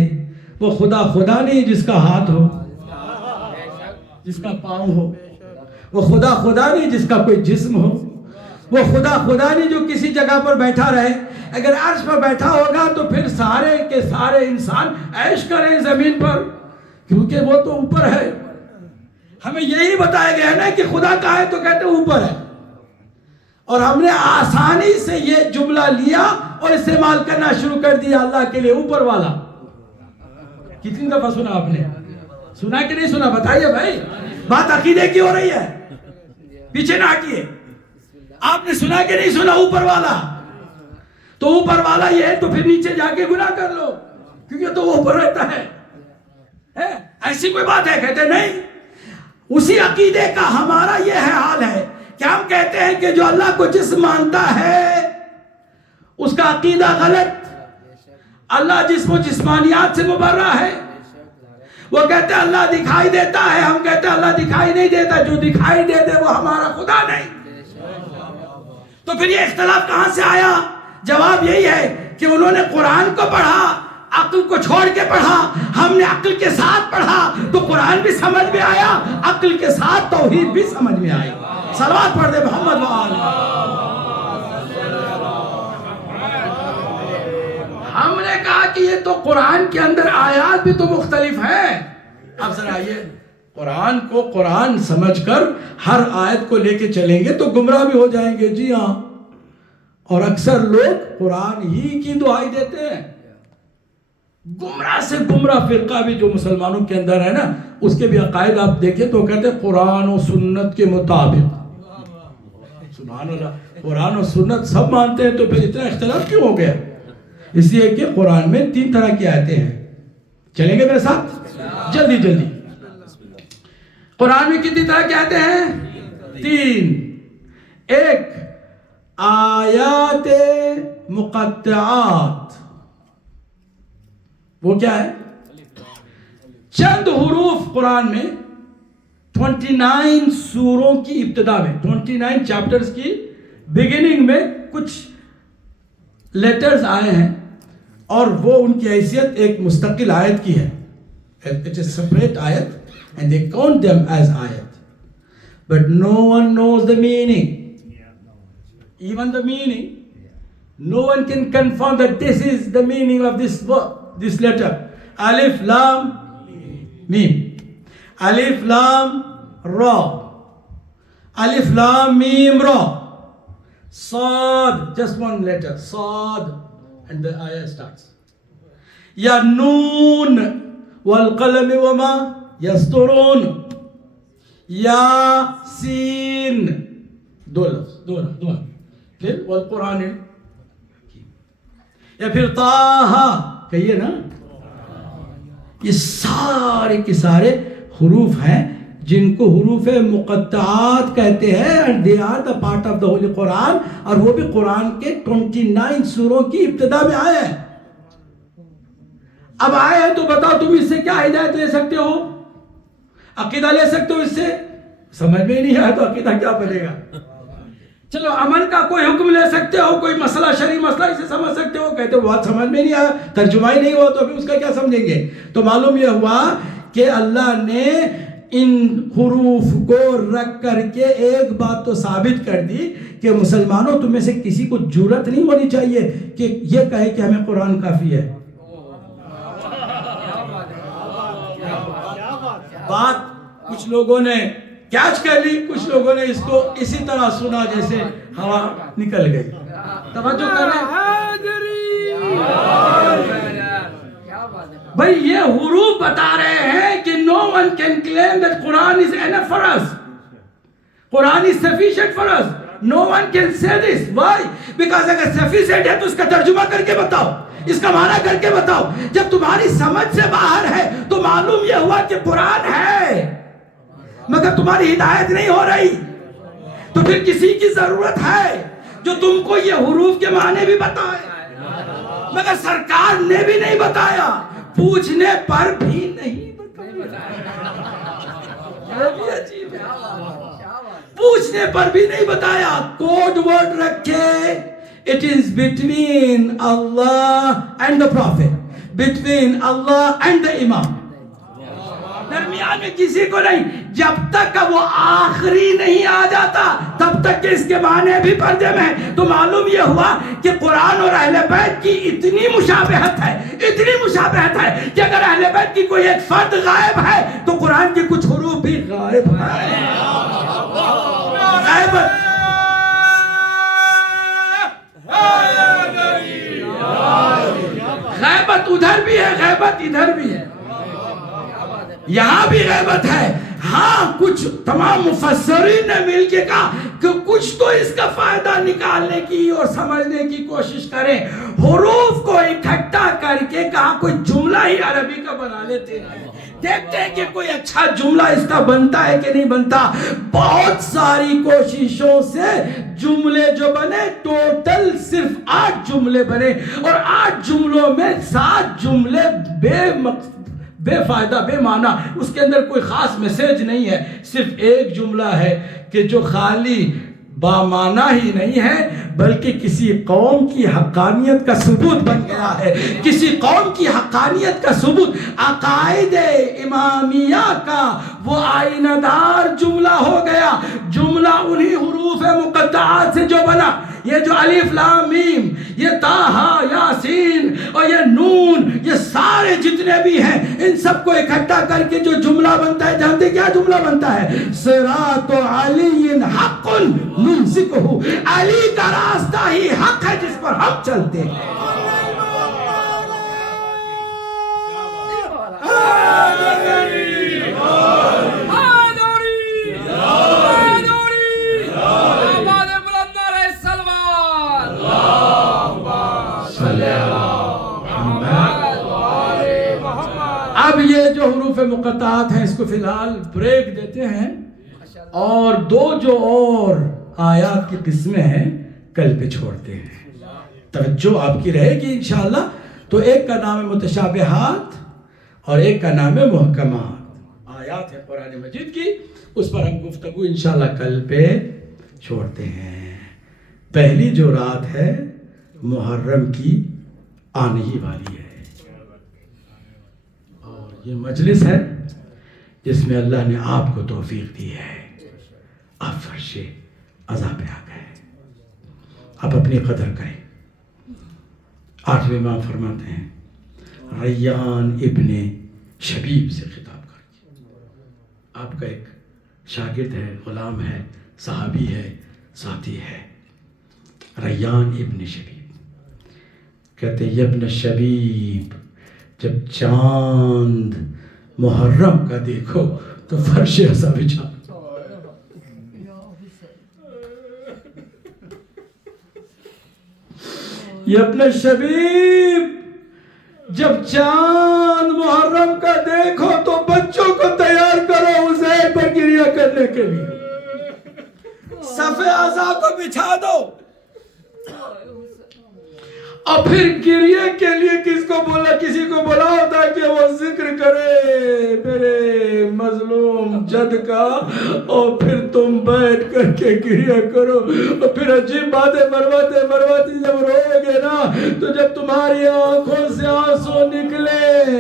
وہ خدا خدا نہیں جس کا ہاتھ ہو، جس کا پاؤں ہو. وہ خدا خدا نہیں جس کا کوئی جسم ہو. وہ خدا خدا نہیں جو کسی جگہ پر بیٹھا رہے. اگر عرش پر بیٹھا ہوگا تو پھر سارے کے سارے انسان عیش کریں زمین پر، کیونکہ وہ تو اوپر ہے. ہمیں یہی بتایا گیا ہے نا کہ خدا کہاں ہے تو کہتے ہیں اوپر ہے. اور ہم نے آسانی سے یہ جملہ لیا اور استعمال کرنا شروع کر دیا اللہ کے لیے اوپر والا. کتنی دفعہ سنا آپ نے؟ سنا کہ نہیں سنا؟ بتائیے بھائی. بات عقیدے کی ہو رہی ہے، پیچھے نہ ہٹیے. آپ نے سنا کہ نہیں سنا اوپر والا؟ تو اوپر والا یہ ہے تو پھر نیچے جا کے گناہ کر لو، کیونکہ تو وہ اوپر رہتا ہے. ایسی کوئی بات ہے؟ کہتے نہیں. اسی عقیدے کا ہمارا یہ ہے حال ہے کہ ہم کہتے ہیں کہ جو اللہ کو جسم مانتا ہے اس کا عقیدہ غلط. اللہ جسم و جسمانیات سے مبرہ ہے. وہ کہتے ہیں اللہ دکھائی دیتا ہے، ہم کہتے ہیں اللہ دکھائی نہیں دیتا. جو دکھائی دے دے وہ ہمارا خدا نہیں. تو پھر یہ اختلاف کہاں سے آیا؟ جواب یہی ہے کہ انہوں نے قرآن کو پڑھا، عقل کو چھوڑ کے پڑھا. ہم نے عقل کے ساتھ پڑھا تو قرآن بھی سمجھ میں آیا، عقل کے ساتھ توحید بھی سمجھ میں آئی. صلوات پڑھ دے محمد وآل. ہم نے کہا کہ یہ تو قرآن کے اندر آیات بھی تو مختلف ہیں. اب ذرا یہ قرآن کو قرآن سمجھ کر ہر آیت کو لے کے چلیں گے تو گمراہ بھی ہو جائیں گے. جی ہاں، اور اکثر لوگ قرآن ہی کی دعائی دیتے ہیں. گمراہ سے گمراہ فرقہ بھی جو مسلمانوں کے اندر ہے نا، اس کے بھی عقائد آپ دیکھیں تو کہتے ہیں قرآن و سنت کے مطابق. سبحان اللہ، قرآن و سنت سب مانتے ہیں تو پھر اتنا اختلاف کیوں ہو گیا؟ اس لیے کہ قرآن میں 3 طرح کی آیتیں ہیں. چلیں گے میرے ساتھ جلدی جلدی؟ قرآن میں کتنی طرح کی آیتیں ہیں؟ 3. ایک آیات مقطعات. وہ کیا ہے؟ چند حروف قرآن میں 29 سوروں کی ابتدا میں، 29 چیپٹرز کی بگننگ میں کچھ لیٹرز آئے ہیں اور وہ ان کی حیثیت ایک مستقل آیت کی ہے. It is separate ayat and they count them as ayat. But no one knows the meaning. Even the meaning. No one can confirm that this is the meaning of this word, this letter. Alif Lam Mim. Alif Lam Ra. Alif Lam Mim Ra. Sad, just one letter, Sad, and the ayah starts. Ya Noon wal qalami wa ma yasturun. Ya Sin. دو پھر والقرآن یا پھر طاہا کہیے نا. یہ سارے کے سارے حروف ہیں جن کو حروف مقطعات کہتے ہیں and they are the part of the Holy Quran. اور وہ بھی قرآن کے 29 سوروں کی ابتدا میں آئے ہیں. اب آئے ہیں تو بتاؤ تم اس سے کیا ہدایت لے سکتے ہو؟ عقیدہ لے سکتے ہو اس سے؟ سمجھ میں نہیں آیا تو عقیدہ کیا بنے گا؟ چلو عمل کا کوئی حکم لے سکتے ہو، کوئی مسئلہ شرعی مسئلہ اسے سمجھ سکتے ہو، کہتے ہو بات سمجھ میں نہیں آیا، ترجمہ ہی نہیں ہوا تو ابھی اس کا کیا سمجھیں گے؟ تو معلوم یہ ہوا کہ اللہ نے ان حروف کو رکھ کر کے ایک بات تو ثابت کر دی کہ مسلمانوں تم میں سے کسی کو جرأت نہیں ہونی چاہیے کہ یہ کہے کہ ہمیں قرآن کافی ہے. بات کچھ لوگوں نے کیچ کر لی، کچھ لوگوں نے اس کو اسی طرح سنا جیسے ہوا نکل گئی. توجہ کریں بھائی، یہ حروف بتا رہے ہیں کہ no one can claim that Quran is enough for us. Quran is sufficient for us. No one can say this. Why? Because اگر sufficient ہے تو اس کا ترجمہ کر کے بتاؤ، اس کا معنی کر کے بتاؤ. جب تمہاری سمجھ سے باہر ہے تو معلوم یہ ہوا کہ قرآن ہے مگر تمہاری ہدایت نہیں ہو رہی. تو پھر کسی کی ضرورت ہے جو تم کو یہ حروف کے معنی بھی بتائے، مگر سرکار نے بھی نہیں بتایا، پوچھنے پر بھی نہیں بتایا. پوچھنے پر بھی نہیں بتایا. کوڈ ورڈ رکھے، it is between Allah and the Prophet, between Allah and the Imam. درمیان میں کسی کو نہیں. جب تک وہ آخری نہیں آ جاتا تب تک کہ اس کے معنی بھی پردے میں. تو معلوم یہ ہوا کہ قرآن اور اہل بیت کی اتنی مشابہت ہے، اتنی مشابہت ہے کہ اگر اہل بیت کی کوئی ایک فرد غائب ہے تو قرآن کے کچھ حروف بھی غائب ہیں. غیبت ادھر بھی ہے، غیبت ادھر بھی ہے، یہاں بھی غیبت ہے. ہاں کچھ تمام مفسرین نے مل کے کہا کہ کچھ تو اس کا فائدہ نکالنے کی اور سمجھنے کی کوشش کریں. حروف کو اکٹھا کر کے کہا کوئی جملہ ہی عربی کا بنا لیتے ہیں. دیکھتے ہیں کہ کوئی اچھا جملہ اس کا بنتا ہے کہ نہیں بنتا. بہت ساری کوششوں سے جملے جو بنے ٹوٹل صرف 8 جملے بنے, اور 8 جملوں میں 7 جملے بے فائدہ, بے معنی, اس کے اندر کوئی خاص میسج نہیں ہے. صرف ایک جملہ ہے کہ جو خالی بامعنی ہی نہیں ہے بلکہ کسی قوم کی حقانیت کا ثبوت بن گیا ہے, کسی قوم کی حقانیت کا ثبوت. عقائد امامیہ کا وہ آئینہ دار جملہ ہو گیا. جملہ انہی حروف مقطعات سے جو بنا, یہ جو الف لام میم, یہ طٰہٰ یاسین اور یہ نون, یہ سارے جتنے بھی ہیں ان سب کو اکٹھا کر کے جو جملہ بنتا ہے, جانتے کیا جملہ بنتا ہے؟ صراط علی حق نمسکہ, علی کا راستہ ہی حق ہے جس پر ہم چلتے ہیں. اب یہ جو حروف مقطعات ہیں اس کو فی الحال بریک دیتے ہیں, اور 2 جو اور آیات کی قسمیں ہیں کل پہ چھوڑتے ہیں. توجہ آپ کی رہے گی انشاءاللہ. تو ایک کا نام ہے متشابہات اور ایک کا نام ہے محکمات. آیات ہے قرآن مجید کی, اس پر ہم گفتگو انشاءاللہ کل پہ چھوڑتے ہیں. پہلی جو رات ہے محرم کی آنے ہی والی ہے, اور یہ مجلس ہے جس میں اللہ نے آپ کو توفیق دی ہے. آپ فرش عزا پہ آ گئے, آپ اپنی قدر کریں. 8ویں امام فرماتے ہیں ریان ابن شبیب سے خطاب کر کے, آپ کا ایک شاگرد ہے, غلام ہے, صحابی ہے, ساتھی ہے. ریان ابن شبیب کہتے ہیں ابن شبیب, جب چاند محرم کا دیکھو تو فرش عزا بچھا. یہ ابن شبیب, جب چاند محرم کا دیکھو تو بچوں کو تیار کرو حسین پر گریہ کرنے کے لیے, صف عزا کو بچھا دو. اور پھر گریہ کے لیے کس کو بولا, کسی کو بلاؤ تاکہ وہ ذکر کرے میرے مظلوم جد کا, اور پھر تم بیٹھ کر کے گریہ کرو. اور پھر عجیب باتیں فرماتے جب رو گے نا, تو جب تمہاری آنکھوں سے آنسو نکلے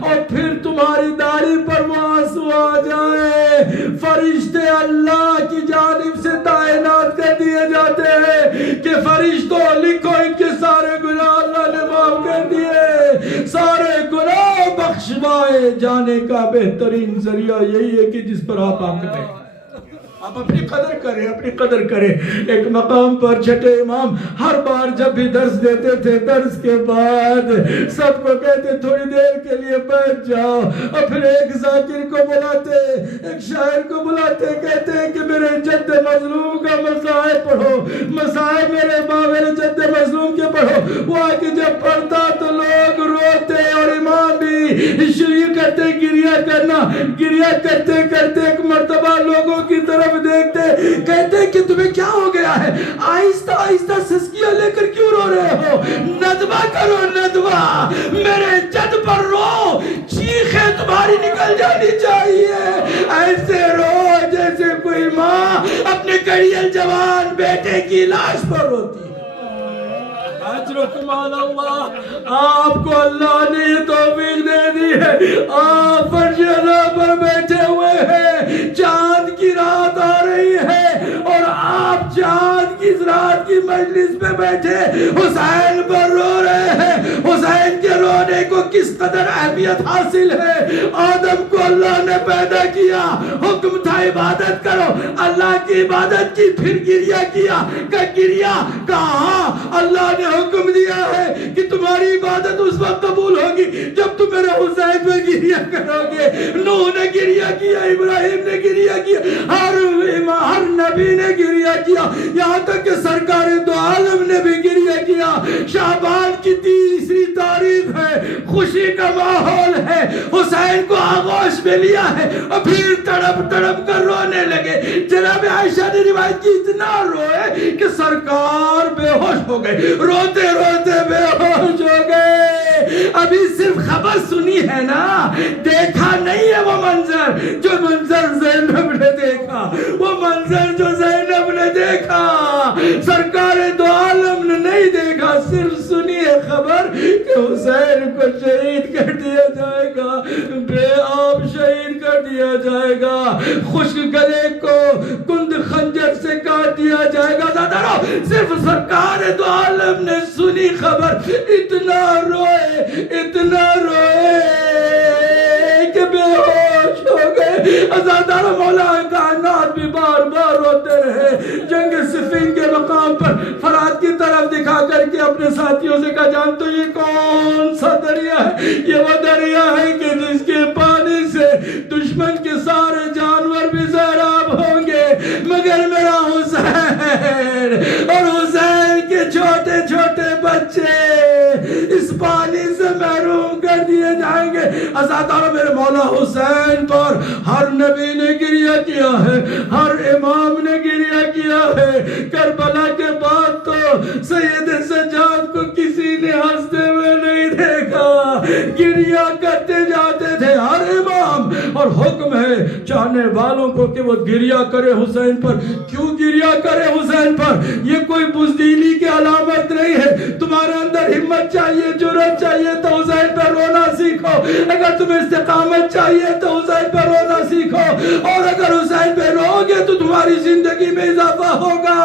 اور پھر تمہاری داڑھی پر وہ آنسو آ جائے, فرشتے اللہ کی جانب سے تعینات کر دیے جاتے ہیں کہ فرشتوں لکھو ان کے سارے گناہ اللہ نے معاف کر دیے, سارے گناہ بخشوائے جانے کا بہترین ذریعہ یہی ہے کہ جس پر آپ آ کے آپ اپنی قدر کریں, اپنی قدر کریں. ایک مقام پر چھٹے امام ہر بار جب بھی درس دیتے تھے, درس کے بعد سب کو کہتے تھوڑی دیر کے لیے بیٹھ جاؤ, اور پھر ایک ذاکر کو بلاتے, ایک شاعر کو بلاتے, کہتے ہیں کہ میرے جد مظلوم کا مسائل پڑھو, مسائل میرے جد مظلوم کے پڑھو. وہ آ کے جب پڑھتا تو لوگ روتے, اور امام بھی شروع کرتے گریہ کرنا. گریہ کرتے کرتے ایک مرتبہ لوگوں کی طرف دیکھتے, کہتے کہ تمہیں کیا ہو گیا ہے, آہستہ آہستہ سسکیاں لے کر کیوں رو رہے ہو, ندوہ کرو ندوہ, میرے جد پر رو, چیخیں تمہاری نکل جانی چاہیے. ایسے رو جیسے کوئی ماں اپنے کڑیل جوان بیٹے کی لاش پر روتی ہے. اجرکم علی اللہ, آپ کو اللہ نے یہ توفیق دے دی ہے, آپ فرش عزا پر بیٹھے ہوئے ہیں, چاند کی رات آ رہی ہے اور آپ چاند کی رات کی مجلس پہ بیٹھے حسین پر رو رہے ہیں. حسین کے رونے کو کس قدر اہمیت حاصل ہے. آدم کو اللہ نے پیدا کیا, حکم تھا عبادت کرو, اللہ کی عبادت کی, پھر گریہ کیا. کہ گریہ کہاں, اللہ نے حکم دیا ہے کہ تمہاری عبادت اس وقت قبول ہوگی ہوگی جب تم میرے حسین پہ گریہ کرو گے. نوح نے گریہ کیا, ابراہیم نے گریہ کیا, ہر نبی نے گریہ کیا, یہاں تک کہ سرکار دو عالم نے بھی گریہ کیا. شعبان کی 30 تاریخ ہے, خوشی کا ماحول ہے, حسین کو آغوش میں لیا ہے اور پھر تڑپ تڑپ کر رونے لگے. جناب عائشہ نے روایت کی اتنا روئے کہ سرکار بے ہوش ہو گئے, روتے روتے بے ہوش ہو گئے. ابھی صرف خبر سنی ہے نا, دیکھا نہیں ہے وہ منظر, جو منظر زینب نے دیکھا, وہ منظر جو زینب نے دیکھا, سرکار دو عالم نے نہیں دیکھا. صرف سنی ہے خبر کہ حسین کو شہید کر دیا جائے گا, بے آب شہید کر دیا جائے گا, خشک گلے کو کند خنجر سے کاٹ دیا جائے گا. صرف سرکار دو عالم نے سنی خبر, اتنا روئے کہ بے ہوش ہو گئے. عزادار مولا کائنات بھی بار بار روتے رہے. جنگ صفین کے مقام پر فرات کی طرف دکھا کر کے اپنے ساتھیوں سے کہا, جان تو یہ کون سا دریا ہے؟ یہ وہ دریا ہے کہ جس کے پانی سے دشمن کے سارے جانور بھی سیراب ہوں گے, مگر میرا حسین اور حسین کے چھوٹے چھوٹے بچے اس پانی سے محروم کر دیے جائیں گے. عزاداروں, میرے مولا حسین پر ہر نبی نے گریہ کیا ہے, ہر امام نے گریہ کیا ہے. کربلا کے بعد تو سید سجاد کو کسی نے ہنستے ہوئے نہیں دیکھا, گریہ کرتے جاتے تھے ہر امام. اور حکم ہے چاہنے والوں کو کہ وہ گریہ کرے حسین پر. کیوں گریہ کرے حسین پر؟ یہ کوئی بزدلی کی علامت نہیں ہے. تمہارے اندر ہمت چاہیے, جرأت چاہیے تو حسین پر رونا سیکھو. اگر تمہیں استقامت چاہیے تو حسین پر رونا سیکھو, اور اگر حسین پہ رو گے تو تمہاری زندگی میں اضافہ ہوگا,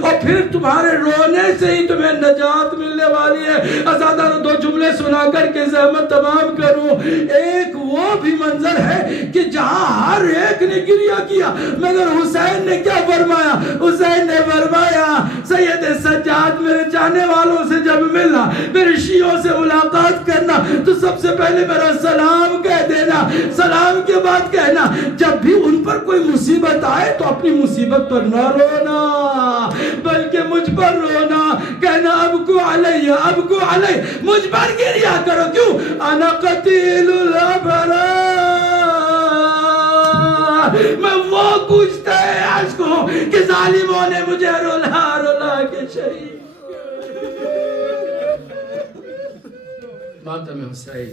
اور پھر تمہارے رونے سے ہی تمہیں نجات ملنے والی ہے. عزادار, 2 جملے سنا کر کے زحمت تمام کروں. ایک وہ بھی منظر ہے کہ جہاں ہر ایک نے گریہ کیا, مگر حسین نے کیا فرمایا؟ حسین نے فرمایا, سید سجاد میرے چاہنے والوں سے جب ملنا, میرے شیعوں سے ملاقات کرنا, تو سب سے پہلے میرا سلام کہہ دینا. سلام کے بعد کہنا, جب بھی ان پر کوئی مصیبت آئے تو اپنی مصیبت پر نہ رونا بلکہ مجھ پر رونا. کہنا, ابکو علیہ ابکو علیہ, مجھ پر گریہ کرو. کیوں؟ انا قتیل الابرار, میں وہ کچھتا ہے عشق ہوں کہ ظالموں نے مجھے رولا رولا کے شہید. ماتم حسین.